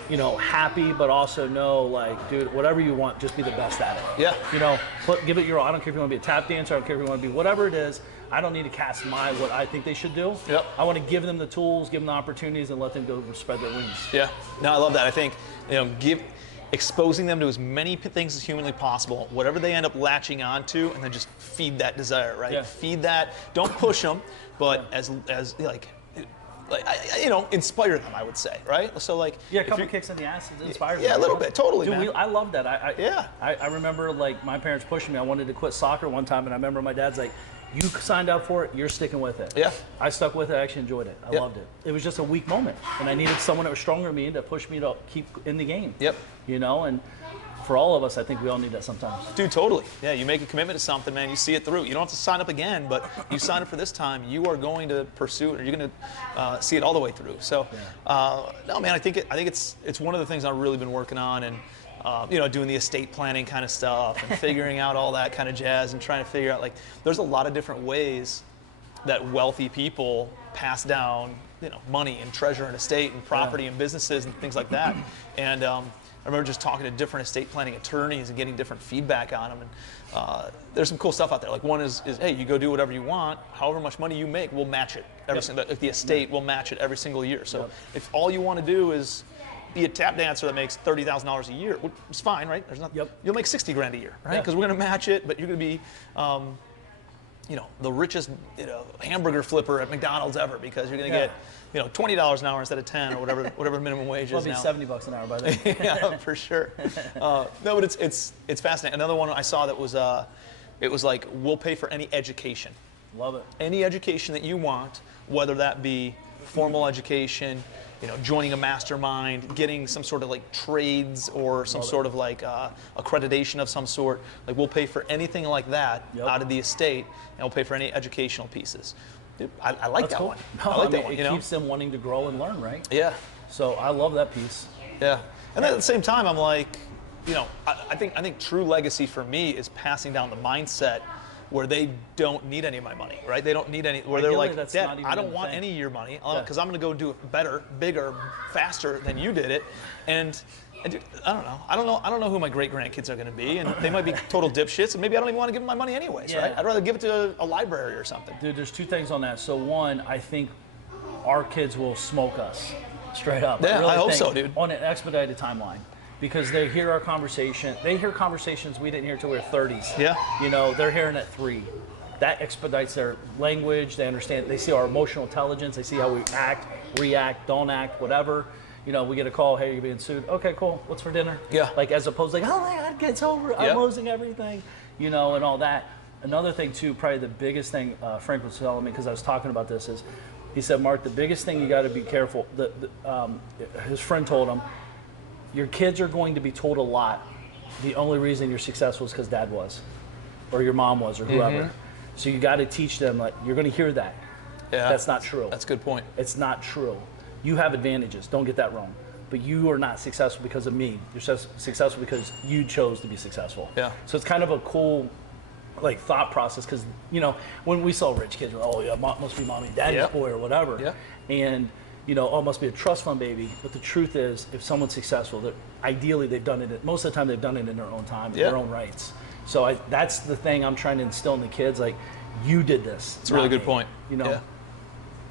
happy, but also know, like, dude, whatever you want, just be the best at it. Yeah. Give it your all. I don't care if you want to be a tap dancer. I don't care if you want to be whatever it is. I don't need to cast what I think they should do. Yep. I want to give them the tools, give them the opportunities, and let them go spread their wings. Yeah. No, I love that. I think, exposing them to as many things as humanly possible, whatever they end up latching onto, and then just feed that desire, right? Yeah. Feed that. Don't push them, but inspire them, I would say, right? So a couple kicks in the ass inspires them. Yeah, a little bit, totally, dude, man. I love that. I remember, like, my parents pushing me. I wanted to quit soccer one time, and I remember my dad's like, you signed up for it, you're sticking with it. Yeah. I stuck with it, I actually enjoyed it. I loved it. It was just a weak moment, and I needed someone that was stronger than me to push me to keep in the game. Yep. And for all of us, I think we all need that sometimes. Dude, totally. Yeah, you make a commitment to something, man. You see it through. You don't have to sign up again, but you sign up for this time. You are going to pursue it, or you're going to see it all the way through. So, no, man, I think it's one of the things I've really been working on, and doing the estate planning kind of stuff and figuring out all that kind of jazz and trying to figure out, like, there's a lot of different ways that wealthy people pass down, money and treasure and estate and property and businesses and things like that. And I remember just talking to different estate planning attorneys and getting different feedback on them. And there's some cool stuff out there. Like, one is hey, you go do whatever you want. However much money you make, we'll match it every single. If the estate will match it every single year. So if all you want to do is be a tap dancer that makes $30,000 a year, which is fine, right? There's not. Yep. You'll make 60 grand a year, right? Yeah. Because we're going to match it, but you're going to be, the richest, hamburger flipper at McDonald's ever, because you're going to get, $20 an hour instead of 10 or whatever minimum wage is now. Probably $70 an hour by then. Yeah, for sure. No, but it's fascinating. Another one I saw that was it was like, we'll pay for any education. Love it. Any education that you want, whether that be formal education, joining a mastermind, getting some sort of like trades or some sort of like accreditation of some sort. Like, we'll pay for anything like that out of the estate, and we'll pay for any educational pieces. Dude, I like That's that cool. one. No, I like that one. It keeps them wanting to grow and learn, right? Yeah. So I love that piece. Yeah. And then at the same time, I'm like, I think true legacy for me is passing down the mindset where they don't need any of my money, right? They don't need any, where they're like, Dad, I don't want any of your money, because I'm going to go do it better, bigger, faster than you did it. And dude, I don't know who my great grandkids are going to be, and they might be total dipshits, and maybe I don't even want to give them my money anyways, right? I'd rather give it to a library or something. Dude, there's two things on that. So one, I think our kids will smoke us straight up. Yeah, I hope so, think dude. On an expedited timeline. Because they hear our conversation. They hear conversations we didn't hear till we were 30s. Yeah. They're hearing at 3. That expedites their language. They understand. They see our emotional intelligence. They see how we act, react, don't act, whatever. We get a call, hey, you're being sued. Okay, cool. What's for dinner? Yeah. Like, as opposed to like, oh my God, it's over. I'm losing everything. And all that. Another thing too, probably the biggest thing Frank was telling me, because I was talking about this, is he said, Mark, the biggest thing you got to be careful. His friend told him, your kids are going to be told a lot. The only reason you're successful is because Dad was, or your mom was, or whoever. Mm-hmm. So you got to teach them, like, you're going to hear that. Yeah. That's not true. That's a good point. It's not true. You have advantages. Don't get that wrong. But you are not successful because of me. You're successful because you chose to be successful. Yeah. So it's kind of a cool, like, thought process, because when we saw rich kids, we're, oh yeah, must be mommy, daddy's boy or whatever. Yeah. And oh, it must be a trust fund baby. But the truth is, if someone's successful, ideally they've done it. Most of the time, they've done it in their own time, in their own rights. So that's the thing I'm trying to instill in the kids. Like, you did this. It's a really good point. Yeah.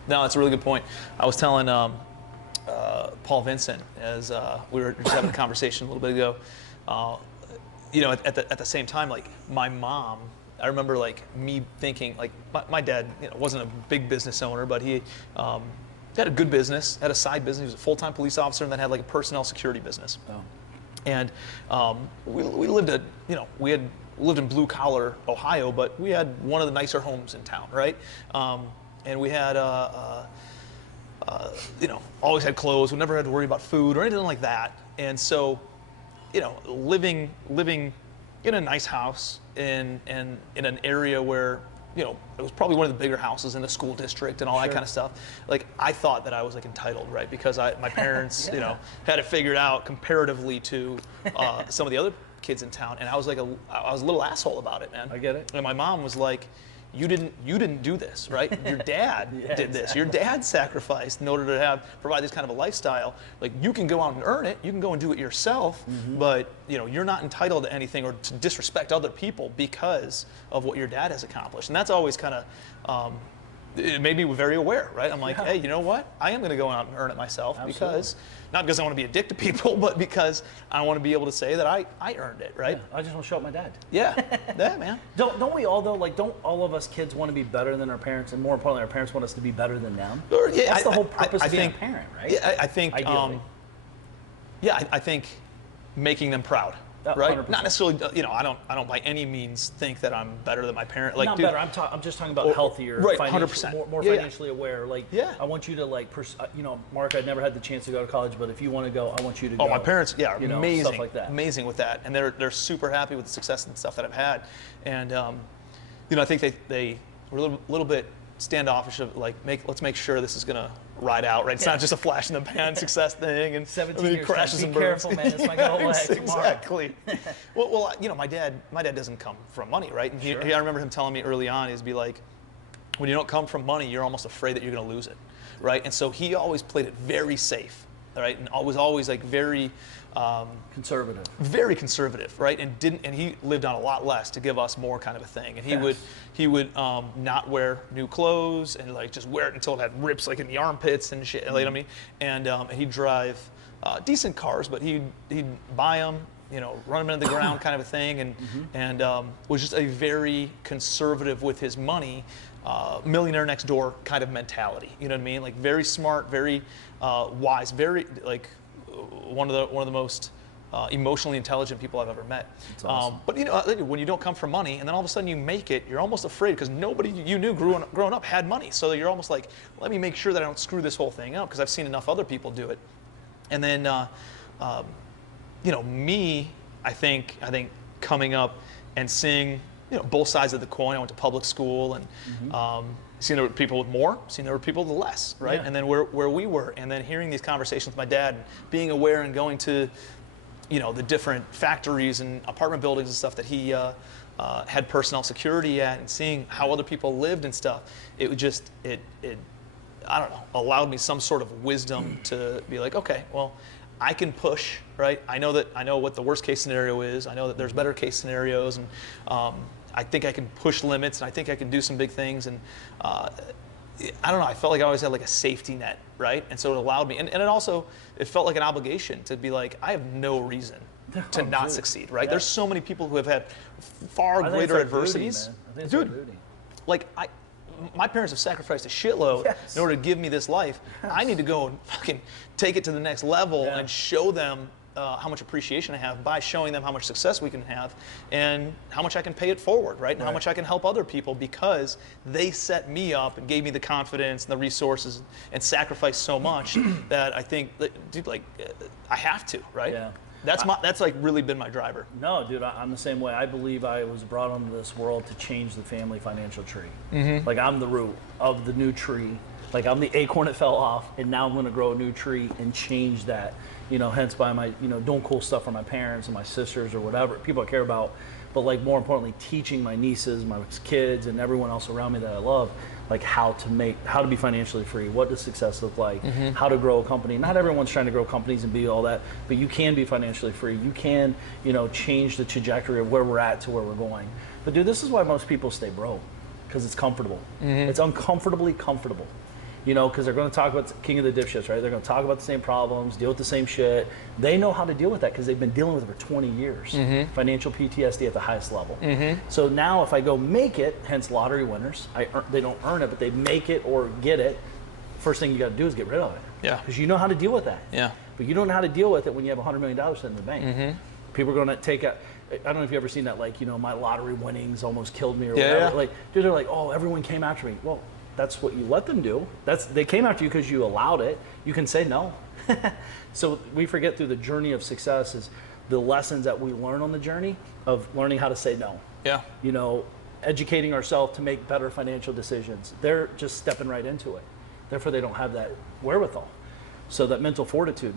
No, it's a really good point. I was telling Paul Vincent, as we were just having a conversation a little bit ago. At the same time, like, my mom, I remember like me thinking, like, my dad wasn't a big business owner, but he had a good business, had a side business. He was a full-time police officer, and then had like a personnel security business. Oh. And we lived we had lived in blue-collar Ohio, but we had one of the nicer homes in town, right? And we had always had clothes. We never had to worry about food or anything like that. And so, living in a nice house in an area where it was probably one of the bigger houses in the school district and all that kind of stuff. Like, I thought that I was like entitled, right? Because my parents, had it figured out comparatively to some of the other kids in town, and I was a little asshole about it, man. I get it. And my mom was like, you didn't do this, right? Your dad did this. Your dad sacrificed in order to provide this kind of a lifestyle. Like, you can go out and earn it, you can go and do it yourself, but you're not entitled to anything or to disrespect other people because of what your dad has accomplished. And that's always kind of it made me very aware, right? I'm like, hey, you know what? I am going to go out and earn it myself. Absolutely. Because not because I want to be a dick to people, but because I want to be able to say that I earned it, right? Yeah, I just want to show up my dad. Yeah, man. Don't we all though? Like, don't all of us kids want to be better than our parents, and more importantly, our parents want us to be better than them? Yeah, that's the whole purpose of being a parent, right? Yeah, I think. I think making them proud. Right? 100%. Not necessarily, I don't by any means think that I'm better than my parent. Like, not better. I'm just talking about healthier, right? 100%. More financially aware. Like, I want you to Mark. I'd never had the chance to go to college, but if you want to go, I want you to go. Oh, my parents, amazing, stuff like that. Amazing with that, and they're super happy with the success and stuff that I've had, and I think they were a little bit standoffish of like, let's make sure this is gonna ride out, right? It's not just a flash in the pan success thing, and 17 years crashes and be burns. Careful, man. It's my goal tomorrow. Exactly. well, my dad doesn't come from money, right? And I remember him telling me early on, he'd be like, when you don't come from money, you're almost afraid that you're gonna lose it, right? And so he always played it very safe. right? And was always like very conservative. Very conservative, right? And he lived on a lot less to give us more kind of a thing. And he would not wear new clothes and like just wear it until it had rips like in the armpits and shit. You know what I mean? And he'd drive decent cars, but he'd buy them, you know, run them into the ground kind of a thing, and was just a very conservative with his money, millionaire next door kind of mentality. You know what I mean? Like very smart, very wise, very like one of the most emotionally intelligent people I've ever met. That's awesome. But you know, when you don't come from money, and then all of a sudden you make it, you're almost afraid because nobody you knew growing up had money. So you're almost like, let me make sure that I don't screw this whole thing up because I've seen enough other people do it. And then, you know, me, I think coming up and seeing, you know, both sides of the coin. I went to public school and seen there were people with more, seen there were people with less, right? Yeah. And then where we were, and then hearing these conversations with my dad, and being aware and going to, you know, the different factories and apartment buildings and stuff that he had personnel security at, and seeing how other people lived and stuff. It would just I don't know, allowed me some sort of wisdom to be like, okay, well, I can push, right? I know what the worst case scenario is. I know that there's better case scenarios, and I think I can push limits, and I think I can do some big things. And I don't know, I felt like I always had like a safety net, right? And so it allowed me, and it felt like an obligation to be like, I have no reason to not succeed, right? Yeah. There's so many people who have had far greater adversities. Dude, like my parents have sacrificed a shitload in order to give me this life. I need to go and fucking take it to the next level and show them how much appreciation I have by showing them how much success we can have and how much I can pay it forward, right? And how much I can help other people because they set me up and gave me the confidence and the resources and sacrificed so much that I think, dude, like I have to, right? Yeah. That's like really been my driver. No, dude, I'm the same way. I believe I was brought into this world to change the family financial tree. Like I'm the root of the new tree. Like I'm the acorn that fell off, and now I'm going to grow a new tree and change that. You know, hence by my, you know, doing cool stuff for my parents and my sisters or whatever, people I care about. But like more importantly, teaching my nieces, my kids, and everyone else around me that I love, like how to be financially free. What does success look like? How to grow a company. Not everyone's trying to grow companies and be all that, but you can be financially free. You can, you know, change the trajectory of where we're at to where we're going. But dude, this is why most people stay broke, because it's comfortable. It's uncomfortably comfortable. You know, because they're going to talk about king of the dipshits, right? They're going to talk about the same problems, deal with the same shit. They know how to deal with that because they've been dealing with it for 20 years. Financial PTSD at the highest level. So now if I go make it, hence lottery winners, they don't earn it, but they make it or get it, first thing you got to do is get rid of it. Yeah. Because you know how to deal with that. Yeah. But you don't know how to deal with it when you have $100 million sitting in the bank. People are going to take I don't know if you've ever seen that, like, you know, my lottery winnings almost killed me or whatever. Yeah. Like, dude, they're like, oh, everyone came after me. Well, that's what you let them do. They came after you because you allowed it. You can say no. So we forget through the journey of success is the lessons that we learn on the journey of learning how to say no. Yeah. You know, educating ourselves to make better financial decisions. They're just stepping right into it. Therefore, they don't have that wherewithal. So that mental fortitude.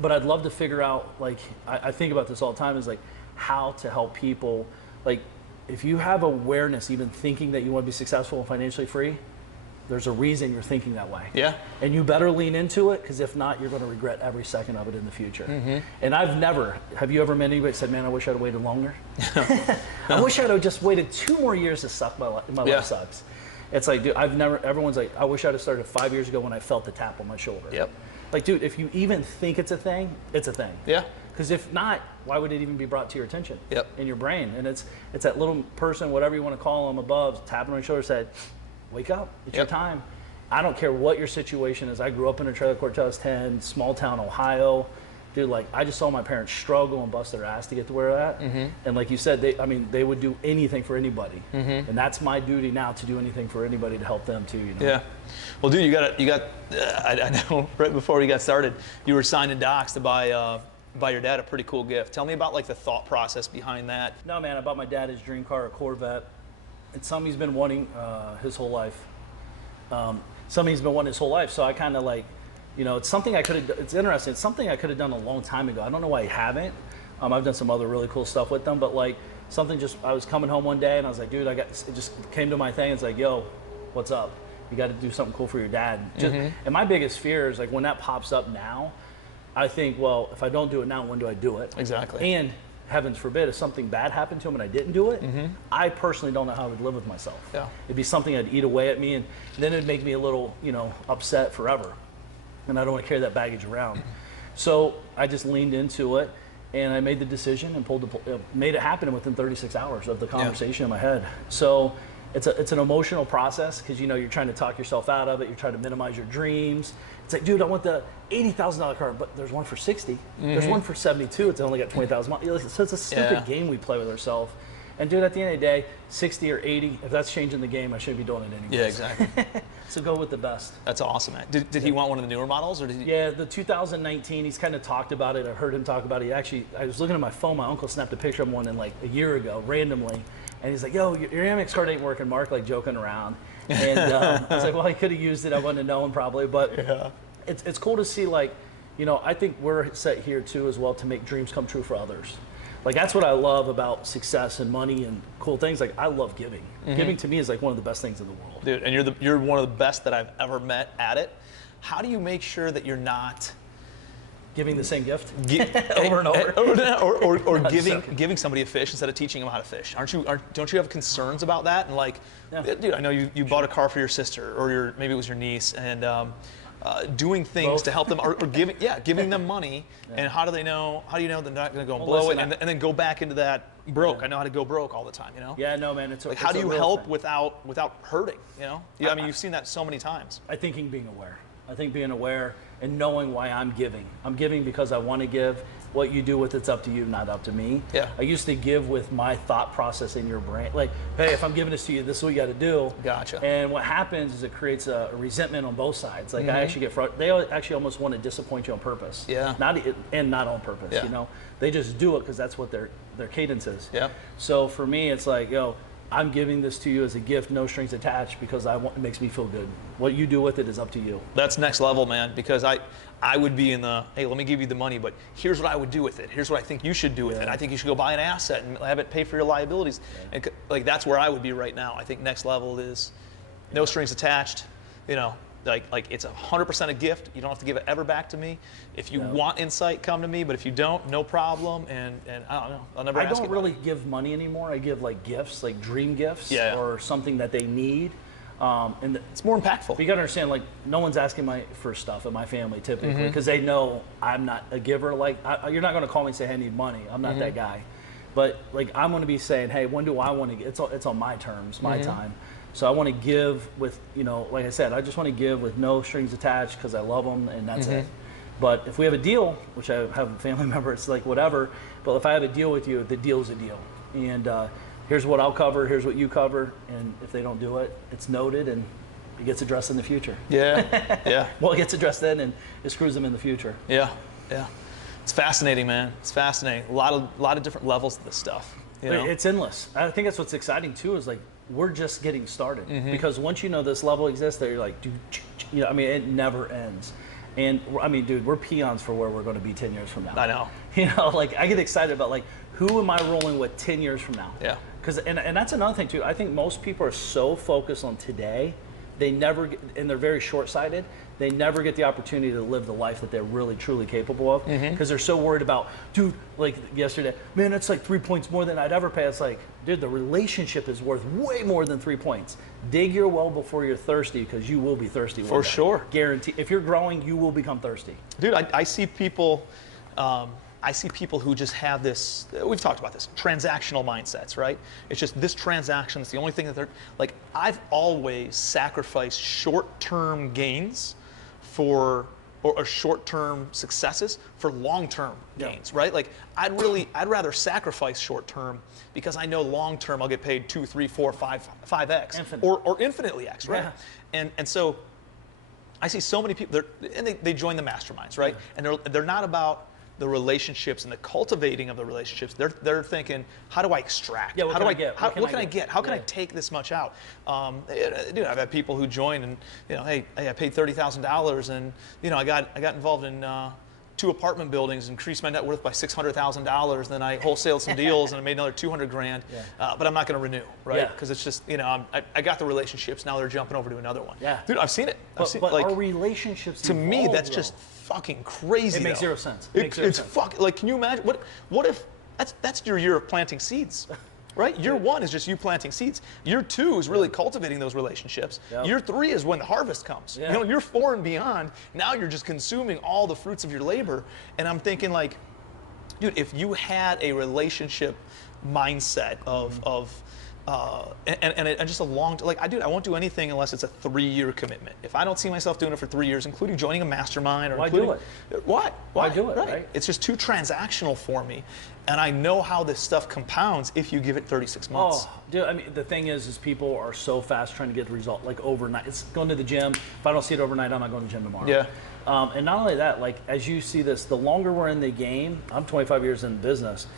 But I'd love to figure out, like, I think about this all the time, is like how to help people. Like, if you have awareness, even thinking that you want to be successful and financially free, there's a reason you're thinking that way. Yeah. And you better lean into it, because if not, you're going to regret every second of it in the future. And have you ever met anybody that said, man, I wish I'd have waited longer? I wish I'd have just waited 2 more years to suck my life. My life sucks. It's like, dude, everyone's like, I wish I'd have started 5 years ago when I felt the tap on my shoulder. Yep. Like, dude, if you even think it's a thing, it's a thing. Yeah. Because if not, why would it even be brought to your attention? Yep. In your brain. And it's that little person, whatever you want to call them above, tapping on your shoulder, said, wake up, it's your time. I don't care what your situation is. I grew up in a trailer court till I was 10, small town Ohio. Dude, like, I just saw my parents struggle and bust their ass to get to where they're at. And like you said, they would do anything for anybody. And that's my duty now, to do anything for anybody to help them too. You know? Yeah. Well, dude, I know right before we got started, you were signing docs to buy your dad a pretty cool gift. Tell me about like the thought process behind that. No, man, I bought my dad his dream car, a Corvette. It's something he's been wanting his whole life. So I kind of like, you know, it's something I could have. It's interesting. It's something I could have done a long time ago. I don't know why I haven't. I've done some other really cool stuff with them, but like something just. I was coming home one day and I was like, dude, it just came to my thing. It's like, yo, what's up? You got to do something cool for your dad. And my biggest fear is like when that pops up now. I think, well, if I don't do it now, when do I do it? Exactly. And heavens forbid, if something bad happened to him and I didn't do it, I personally don't know how I would live with myself. Yeah. It'd be something that'd eat away at me, and then it'd make me a little, upset forever. And I don't want to carry that baggage around. So I just leaned into it, and I made the decision and made it happen within 36 hours of the conversation in my head. So it's an emotional process, because you're trying to talk yourself out of it. You're trying to minimize your dreams. It's like, dude, I want the $80,000 car, but there's one for 60. There's one for 72. It's only got 20,000 miles. So it's a stupid game we play with ourselves. And dude, at the end of the day, 60 or 80, if that's changing the game, I shouldn't be doing it anymore. Yeah, exactly. So go with the best. That's awesome, man. Did he want one of the newer models, or did he? Yeah, the 2019, he's kind of talked about it. I heard him talk about it. I was looking at my phone. My uncle snapped a picture of one in like a year ago, randomly. And he's like, yo, your Amex card ain't working, Mark, like joking around. And I was like, well, he could have used it. I wouldn't have known probably. But it's cool to see, like, I think we're set here too as well to make dreams come true for others. Like, that's what I love about success and money and cool things. Like, I love giving. Giving to me is like one of the best things in the world. Dude, and you're one of the best that I've ever met at it. How do you make sure that you're not giving the same gift over and over, or giving somebody a fish instead of teaching them how to fish? Don't you have concerns about that? And like, dude, I know you bought a car for your sister, or maybe it was your niece, and doing things to help them, or giving them money. And how do you know they're not going to go and blow it, and then go back into that broke? I know how to go broke all the time, Yeah, no, man. Like, how do you help without hurting? I mean, you've seen that so many times. I think being aware. I think being aware and knowing why I'm giving. I'm giving because I want to give. What you do with it's up to you, not up to me. Yeah. I used to give with my thought process in your brain. Like, hey, if I'm giving this to you, this is what you got to do. Gotcha. And what happens is it creates a resentment on both sides. Like, I actually get frustrated. They actually almost want to disappoint you on purpose. Yeah. Not on purpose. Yeah. They just do it because that's what their cadence is. Yeah. So for me, it's like, I'm giving this to you as a gift, no strings attached, because it makes me feel good. What you do with it is up to you. That's next level, man, because I would be in the, hey, let me give you the money, but here's what I would do with it. Here's what I think you should do with it. I think you should go buy an asset and have it pay for your liabilities. Yeah. And like, that's where I would be right now. I think next level is no strings attached. Like it's 100% a gift. You don't have to give it ever back to me. If you want insight, come to me. But if you don't, no problem. And I don't know. I'll never ask you. I don't really give money anymore. I give like gifts, like dream gifts, or something that they need. And it's more impactful. But you gotta understand, like, no one's asking for stuff in my family typically, because they know I'm not a giver. Like, you're not gonna call me and say, hey, I need money. I'm not that guy. But like, I'm gonna be saying, hey, when do I want to get? It's on my terms, my time. So I want to give with, like I said, I just want to give with no strings attached, because I love them, and that's it. But if we have a deal, which I have a family member, it's like whatever. But if I have a deal with you, the deal's a deal. And here's what I'll cover, here's what you cover. And if they don't do it, it's noted, and it gets addressed in the future. Yeah, yeah. Well, it gets addressed then, and it screws them in the future. Yeah, yeah. It's fascinating, man. It's fascinating. A lot of different levels of this stuff. It's endless. I think that's what's exciting too, is like, we're just getting started, because once you know this level exists, that you're like, dude, I mean, it never ends. And I mean, dude, we're peons for where we're going to be 10 years from now. I know. Like, I get excited about, like, who am I rolling with 10 years from now? Yeah. Because and that's another thing too. I think most people are so focused on today, they never get, and they're very short-sighted. They never get the opportunity to live the life that they're really, truly capable of, because they're so worried about, dude, like yesterday, man, it's like 3 points more than I'd ever pay. It's like, dude, the relationship is worth way more than 3 points. Dig your well before you're thirsty, because you will be thirsty one day. For sure. Guarantee. If you're growing, you will become thirsty. Dude, I see people, who just have this, we've talked about this, transactional mindsets, right? It's just this transaction is the only thing that they're, like, I've always sacrificed short-term gains or short-term successes for long-term gains, right? Like, I'd rather sacrifice short-term, because I know long-term I'll get paid 2, 3, 4, 5x, or infinitely x, right? Yeah. And so I see so many people, they join the masterminds, right? And they're not about the relationships and the cultivating of the relationships. They're thinking, how do I extract? Yeah, what can I get? What can I get? How can I take this much out? Dude, I've had people who join and, hey, I paid $30,000, and I got involved in 2 apartment buildings, increased my net worth by $600,000. Then I wholesaled some deals and I made another $200,000. But I'm not going to renew, right? Because it's just, I got the relationships. Now they're jumping over to another one. Yeah, dude, I've seen it. But our relationships. To me, that's just fucking crazy. It makes though. zero sense. It's fucking, like, can you imagine, what if, that's your year of planting seeds. Right? Year 1 is just you planting seeds. Year 2 is really cultivating those relationships. Yep. Year 3 is when the harvest comes. Yeah. You know, year 4 and beyond, now you're just consuming all the fruits of your labor. And I'm thinking, like, dude, if you had a relationship mindset and just a long, like, I won't do anything unless it's a 3-year commitment. If I don't see myself doing it for 3 years, including joining a mastermind, or Why do it? Why do it? Right? It's just too transactional for me, and I know how this stuff compounds if you give it 36 months. Oh, dude, I mean, the thing is people are so fast trying to get the result, like overnight. It's going to the gym. If I don't see it overnight, I'm not going to the gym tomorrow. Yeah. And not only that, like, as you see this, the longer we're in the game, I'm 25 years in business,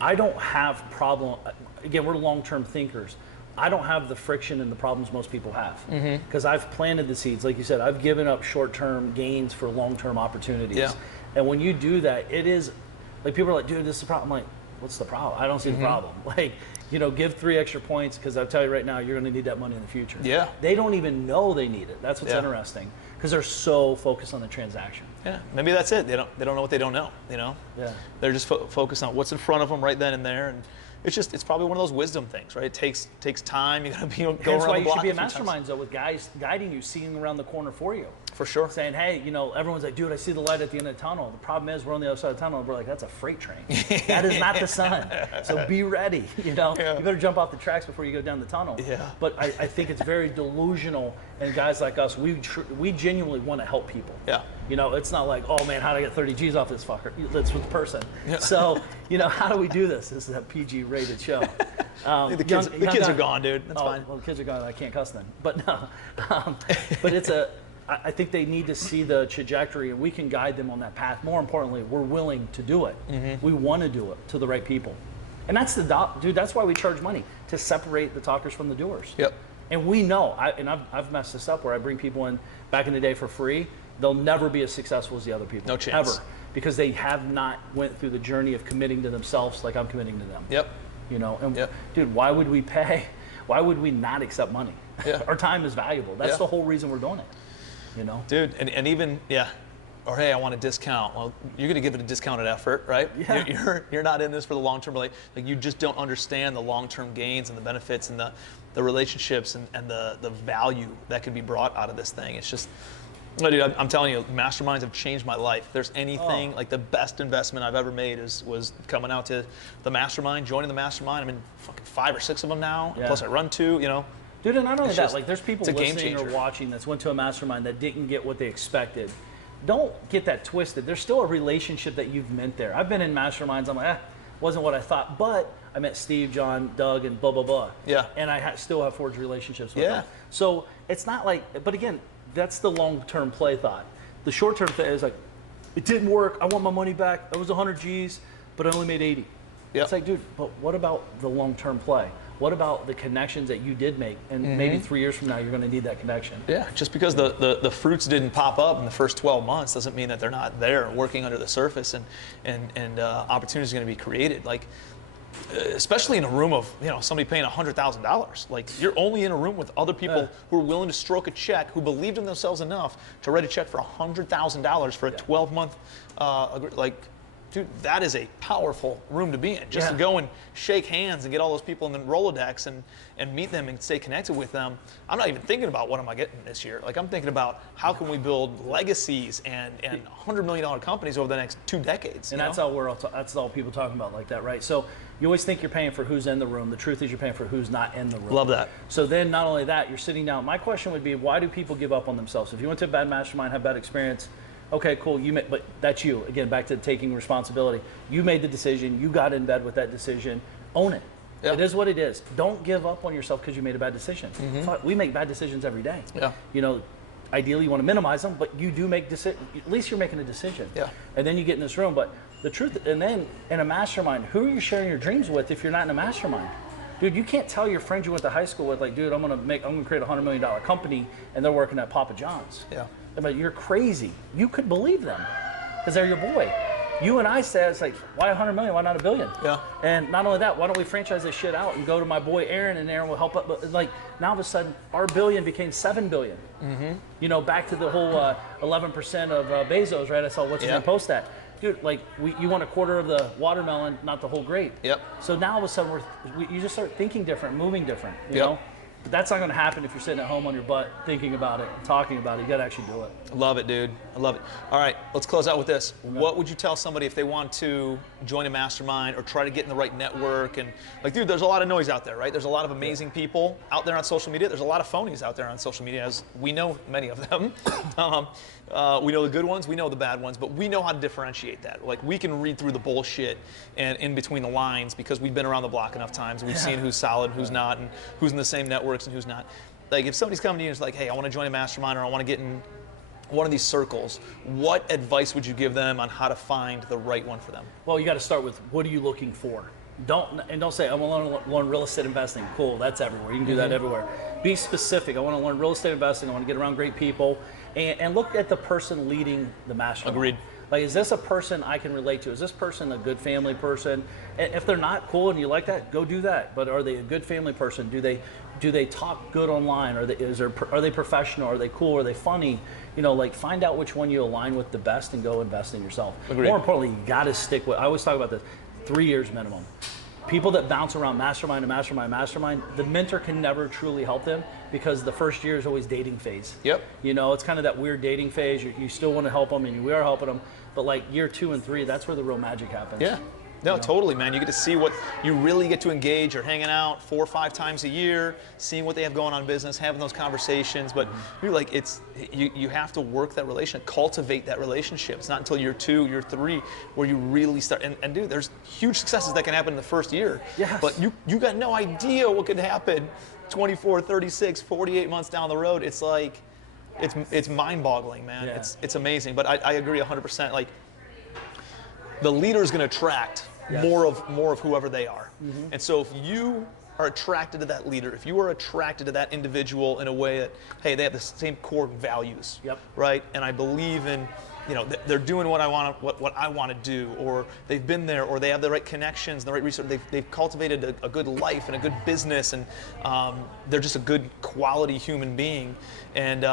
I don't have problem. Again, we're long-term thinkers. I don't have the friction and the problems most people have, because I've planted the seeds. Like you said, I've given up short-term gains for long-term opportunities. Yeah. And when you do that, it is, like, people are like, dude, this is the problem. I'm like, what's the problem? I don't see the problem. Like, you know, give 3 extra points, because I'll tell you right now, you're going to need that money in the future. Yeah. They don't even know they need it. That's what's interesting, because they're so focused on the transaction. Yeah, maybe that's it. They don't know what they don't know. You know. Yeah. They're just focused on what's in front of them right then and there, and it's probably one of those wisdom things, right? It takes time. You got to be go around the block. That's why you should be a mastermind, though, with guys guiding you, seeing around the corner for you. For sure. Saying, hey, you know, everyone's like, dude, I see the light at the end of the tunnel. The problem is we're on the other side of the tunnel, and we're like, that's a freight train. That is not the sun. So be ready, you know? Yeah. You better jump off the tracks before you go down the tunnel. Yeah. But I think it's very delusional, and guys like us, we genuinely want to help people. Yeah. You know, it's not like, oh man, how do I get 30 G's off this fucker? That's with the person. Yeah. So, you know, how do we do this? This is a PG rated show. The kids are gone, dude. That's fine. Well, the kids are gone. I can't cuss then. But no. But I think they need to see the trajectory, and we can guide them on that path. More importantly, we're willing to do it. We want to do it to the right people. And that's dude, that's why we charge money, to separate the talkers from the doers. Yep. And we know, I've messed this up where I bring people in back in the day for free. They'll never be as successful as the other people. No chance. Ever. Because they have not went through the journey of committing to themselves like I'm committing to them. Yep. You know, and dude, why would we pay? Why would we not accept money? Yeah. Our time is valuable. That's the whole reason we're doing it. You know? Dude, and even, or hey, I want a discount. Well, you're going to give it a discounted effort, right? Yeah. You're not in this for the long term. Like you just don't understand the long-term gains and the benefits and the relationships and the value that can be brought out of this thing. It's just, dude, I'm telling you, masterminds have changed my life. If there's anything, like, the best investment I've ever made was coming out to the mastermind, joining the mastermind. I'm in fucking 5 or 6 of them now. Yeah. Plus I run 2, you know. Dude, and not only that, like, there's people listening or watching that's went to a mastermind that didn't get what they expected. Don't get that twisted. There's still a relationship that you've meant there. I've been in masterminds, I'm like, wasn't what I thought, but I met Steve, John, Doug, and blah, blah, blah. Yeah. And I still have forged relationships with them. So it's not like, but again, that's the long-term play thought. The short-term thing is like, it didn't work, I want my money back, it was 100 G's, but I only made 80. It's like, dude, but what about the long-term play? What about the connections that you did make? And maybe 3 years from now, you're going to need that connection. Yeah, just because the fruits didn't pop up in the first 12 months doesn't mean that they're not there working under the surface, and opportunities are going to be created. Like, especially in a room of, you know, somebody paying $100,000. Like, you're only in a room with other people who are willing to stroke a check, who believed in themselves enough to write a check for $100,000 for a 12-month, like, dude, that is a powerful room to be in. Just to go and shake hands and get all those people in the Rolodex and meet them and stay connected with them. I'm not even thinking about what am I getting this year. Like, I'm thinking about how can we build legacies and $100 million companies over the next 2 decades. And that's all that's all people talking about like that, right? So you always think you're paying for who's in the room. The truth is you're paying for who's not in the room. Love that. So then not only that, you're sitting down. My question would be, why do people give up on themselves? If you went to a bad mastermind, have bad experience, okay, cool. But that's you. Again, back to taking responsibility. You made the decision. You got in bed with that decision. Own it. Yeah. It is what it is. Don't give up on yourself because you made a bad decision. We make bad decisions every day. Yeah. You know, ideally you want to minimize them, but you do make decisions. At least you're making a decision. Yeah. And then you get in this room. But the truth, and then in a mastermind, who are you sharing your dreams with if you're not in a mastermind? Dude, you can't tell your friends you went to high school with, like, dude, I'm gonna create a $100 million company, and they're working at Papa John's. Yeah. But you're crazy. You could believe them because they're your boy. You and I said, it's like, why 100 million? Why not $1 billion? Yeah. And not only that, why don't we franchise this shit out and go to my boy Aaron, and Aaron will help up. But like now, all of a sudden, our $1 billion became $7 billion. You know, back to the whole 11% of Bezos, right? I saw what's his name post that. Dude, like you want a quarter of the watermelon, not the whole grape. Yep. So now all of a sudden you just start thinking different, moving different. You know, but that's not going to happen if you're sitting at home on your butt thinking about it, talking about it. You got to actually do it. I love it, dude. I love it. All right, let's close out with this. Okay. What would you tell somebody if they want to join a mastermind or try to get in the right network? And like, dude, there's a lot of noise out there, right? There's a lot of amazing people out there on social media. There's a lot of phonies out there on social media, as we know many of them. We know the good ones, we know the bad ones, but we know how to differentiate that. Like, we can read through the bullshit and in between the lines because we've been around the block enough times. We've seen who's solid, who's not, and who's in the same networks and who's not. Like, if somebody's coming to you and is like, hey, I want to join a mastermind, or I want to get in one of these circles, what advice would you give them on how to find the right one for them? Well, you got to start with, what are you looking for? Don't say, I want to learn real estate investing. Cool, that's everywhere. You can do that everywhere. Be specific. I want to learn real estate investing. I want to get around great people. And look at the person leading the mastermind. Agreed. Like, is this a person I can relate to? Is this person a good family person? And if they're not cool and you like that, go do that. But are they a good family person? Do they talk good online? Are they professional? Are they cool? Are they funny? You know, like, find out which one you align with the best and go invest in yourself. Agreed. More importantly, you got to stick with, I always talk about this, 3 years minimum. People that bounce around mastermind to mastermind, mastermind, the mentor can never truly help them because the first year is always dating phase. Yep. You know, it's kind of that weird dating phase. You still want to help them, and we are helping them. But like year 2 and 3, that's where the real magic happens. Yeah. No, totally, man. You get to see what you really get to engage or hanging out 4 or 5 times a year, seeing what they have going on in business, having those conversations. But you're like, you have to work that relationship, cultivate that relationship. It's not until year 2, year 3 where you really start. And dude, there's huge successes that can happen in the first year. Yes. But you got no idea what could happen 24, 36, 48 months down the road. It's like, it's mind-boggling, man. Yeah. It's amazing. But I agree 100%. Like, the leader is going to attract more of whoever they are. And so if you are attracted to that leader, if you are attracted to that individual in a way that, hey, they have the same core values, right? And I believe in, you know, they're doing what I want to do, or they've been there, or they have the right connections, the right research. They've cultivated a good life and a good business, and they're just a good quality human being. And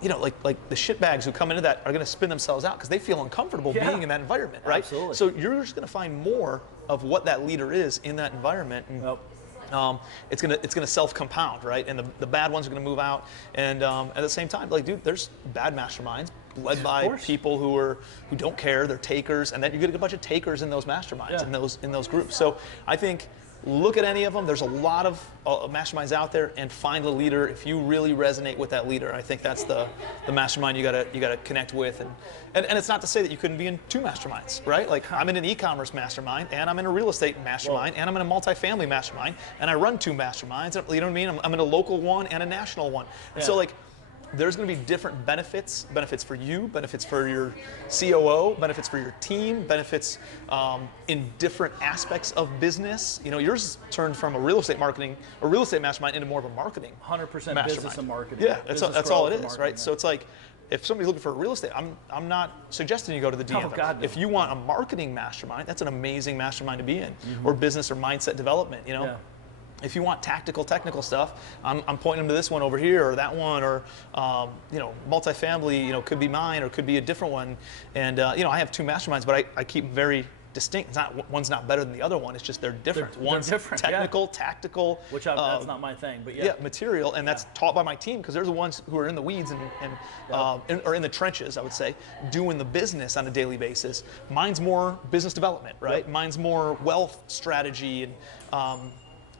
you know, like the shitbags who come into that are going to spin themselves out because they feel uncomfortable being in that environment, right? Absolutely. So you're just going to find more of what that leader is in that environment. And, it's gonna self-compound, right? And the bad ones are gonna move out. And at the same time, like, dude, there's bad masterminds led by people who don't care, they're takers, and then you get a bunch of takers in those masterminds, in those groups. So I think, look at any of them. There's a lot of masterminds out there, and find the leader. If you really resonate with that leader, I think that's the mastermind you gotta connect with. And it's not to say that you couldn't be in 2 masterminds, right? Like, I'm in an e-commerce mastermind, and I'm in a real estate mastermind, and I'm in a multifamily mastermind, and I run 2 masterminds. You know what I mean? I'm in a local one and a national one. And so, like, there's going to be different benefits for you, benefits for your COO, benefits for your team, benefits in different aspects of business. You know, yours turned from a real estate mastermind into more of a marketing 100% mastermind. Business and marketing. Yeah, that's all it is, right? So it's like, if somebody's looking for real estate, I'm not suggesting you go to the DM. Oh, God, no. If you want a marketing mastermind, that's an amazing mastermind to be in, or business or mindset development, you know. Yeah. If you want technical stuff, I'm pointing them to this one over here, or that one, or you know, multifamily, you know, could be mine or could be a different one. And you know, I have 2 masterminds, but I keep them very distinct. It's not, one's not better than the other one. It's just they're different. One's different, technical, tactical, which that's not my thing, but material, and that's taught by my team, because they're the ones who are in the weeds or in the trenches, I would say, doing the business on a daily basis. Mine's more business development, right? Mine's more wealth strategy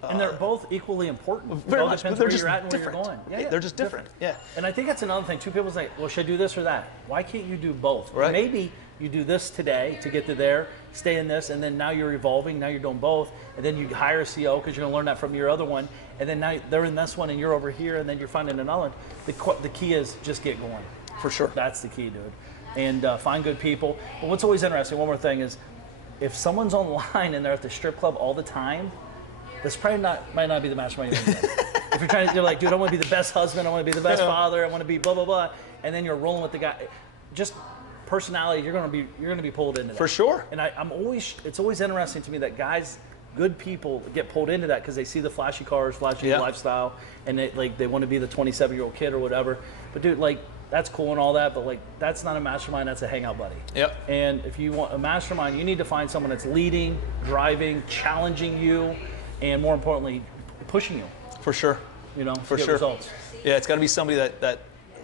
and they're both equally important. Very much, but they're just you're at and different. Where you're going. They're just different. Yeah. And I think that's another thing. 2 people say, well, should I do this or that? Why can't you do both? Right. Maybe you do this today to get to there, stay in this, and then now you're evolving, now you're doing both, and then you hire a CO because you're going to learn that from your other one, and then now they're in this one and you're over here, and then you're finding another one. The key is just get going. For sure. That's the key, dude. And find good people. But what's always interesting, one more thing, is if someone's online and they're at the strip club all the time, this probably might not be the mastermind you're in. If you're like, dude, I want to be the best husband, I want to be the best father, I want to be blah, blah, blah, and then you're rolling with the guy, just personality, you're gonna be pulled into that. For sure. And it's always interesting to me that guys, good people, get pulled into that because they see the flashy cars, flashy lifestyle, and they want to be the 27-year-old kid or whatever. But dude, like, that's cool and all that, but like, that's not a mastermind, that's a hangout buddy. Yep. And if you want a mastermind, you need to find someone that's leading, driving, challenging you, and more importantly, pushing you. For sure. You know, for get sure. results. Yeah, it's got to be somebody that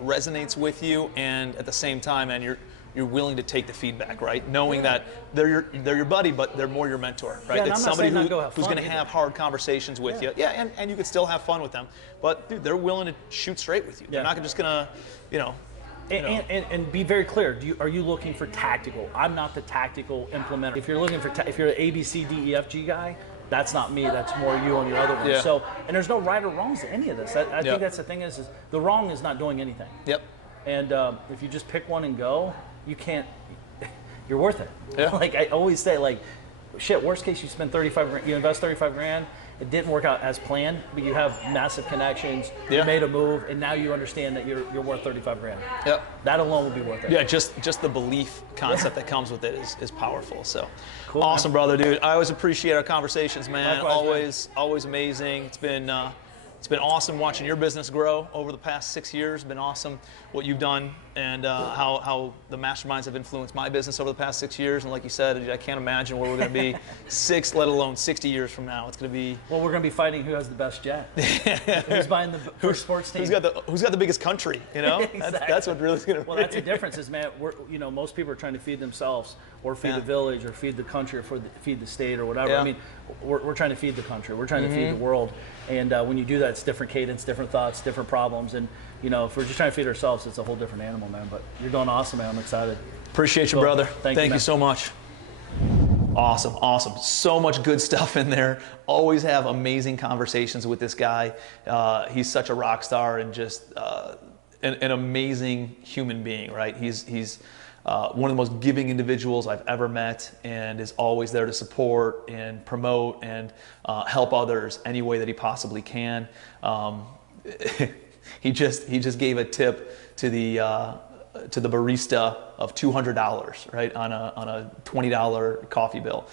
resonates with you, and at the same time, and you're willing to take the feedback, right? Knowing that they're your buddy, but they're more your mentor, right? Yeah, It's somebody who's going to either. have hard conversations with you. Yeah, and you could still have fun with them, but dude, they're willing to shoot straight with you. They're not just gonna, And be very clear. Are you looking for tactical? I'm not the tactical implementer. If you're looking for, if you're an A, B, C, D, E, F, G guy, that's not me. That's more you and your other ones. Yeah. So, and there's no right or wrongs to any of this. I think that's the thing is the wrong is not doing anything. Yep. And if you just pick one and go, you can't. You're worth it. Yeah. Like I always say, like, shit. Worst case, you spend 35 grand. You invest 35 grand. It didn't work out as planned, but you have massive connections. You made a move, and now you understand that you're worth 35 grand. Yep. That alone would be worth it. Yeah, just the belief concept that comes with it is powerful. So, cool, awesome, brother, dude. I always appreciate our conversations, man. Likewise, always amazing. It's been awesome watching your business grow over the past 6 years. It's been awesome what you've done and how the masterminds have influenced my business over the past 6 years. And like you said, I can't imagine where we're going to be 6, let alone 60 years from now. It's going to be. Well, we're going to be fighting who has the best jet. Who's buying the first sports team? Who's got the biggest country? You know, Exactly. that's what really is going to. Well, that's the difference, is, man. Most people are trying to feed themselves, or feed the village, or feed the country, or feed the state, or whatever. Yeah. I mean, we're trying to feed the country. We're trying to feed the world. And when you do that, it's different cadence, different thoughts, different problems. And if we're just trying to feed ourselves, it's a whole different animal, man. But you're doing awesome, man. I'm excited. Appreciate you, brother. Thank you so much. Awesome. So much good stuff in there. Always have amazing conversations with this guy. He's such a rock star and just an amazing human being, right? He's one of the most giving individuals I've ever met, and is always there to support and promote and help others any way that he possibly can. He just gave a tip to the barista of $200, right, on a $20 coffee bill,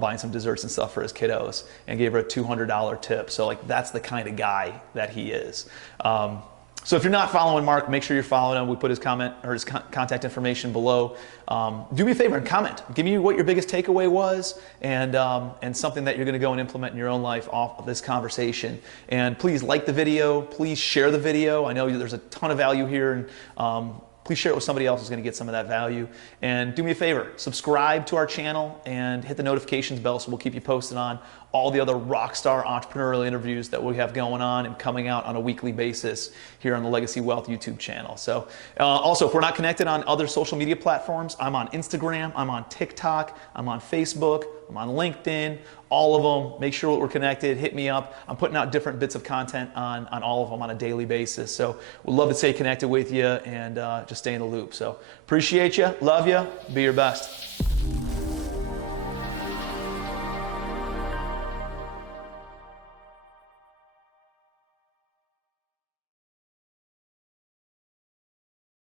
buying some desserts and stuff for his kiddos, and gave her a $200 tip. So like, that's the kind of guy that he is. So if you're not following Mark, make sure you're following him. We put his contact information below. Do me a favor and comment. Give me what your biggest takeaway was, and something that you're going to go and implement in your own life off of this conversation. And please like the video. Please share the video. I know there's a ton of value here, and please share it with somebody else who's going to get some of that value. And do me a favor, subscribe to our channel and hit the notifications bell so we'll keep you posted on all the other rockstar entrepreneurial interviews that we have going on and coming out on a weekly basis here on the Legacy Wealth YouTube channel. So also, if we're not connected on other social media platforms, I'm on Instagram, I'm on TikTok, I'm on Facebook, I'm on LinkedIn, all of them. Make sure we're connected, hit me up. I'm putting out different bits of content on all of them on a daily basis. So we'd love to stay connected with you and just stay in the loop. So appreciate you, love you, be your best.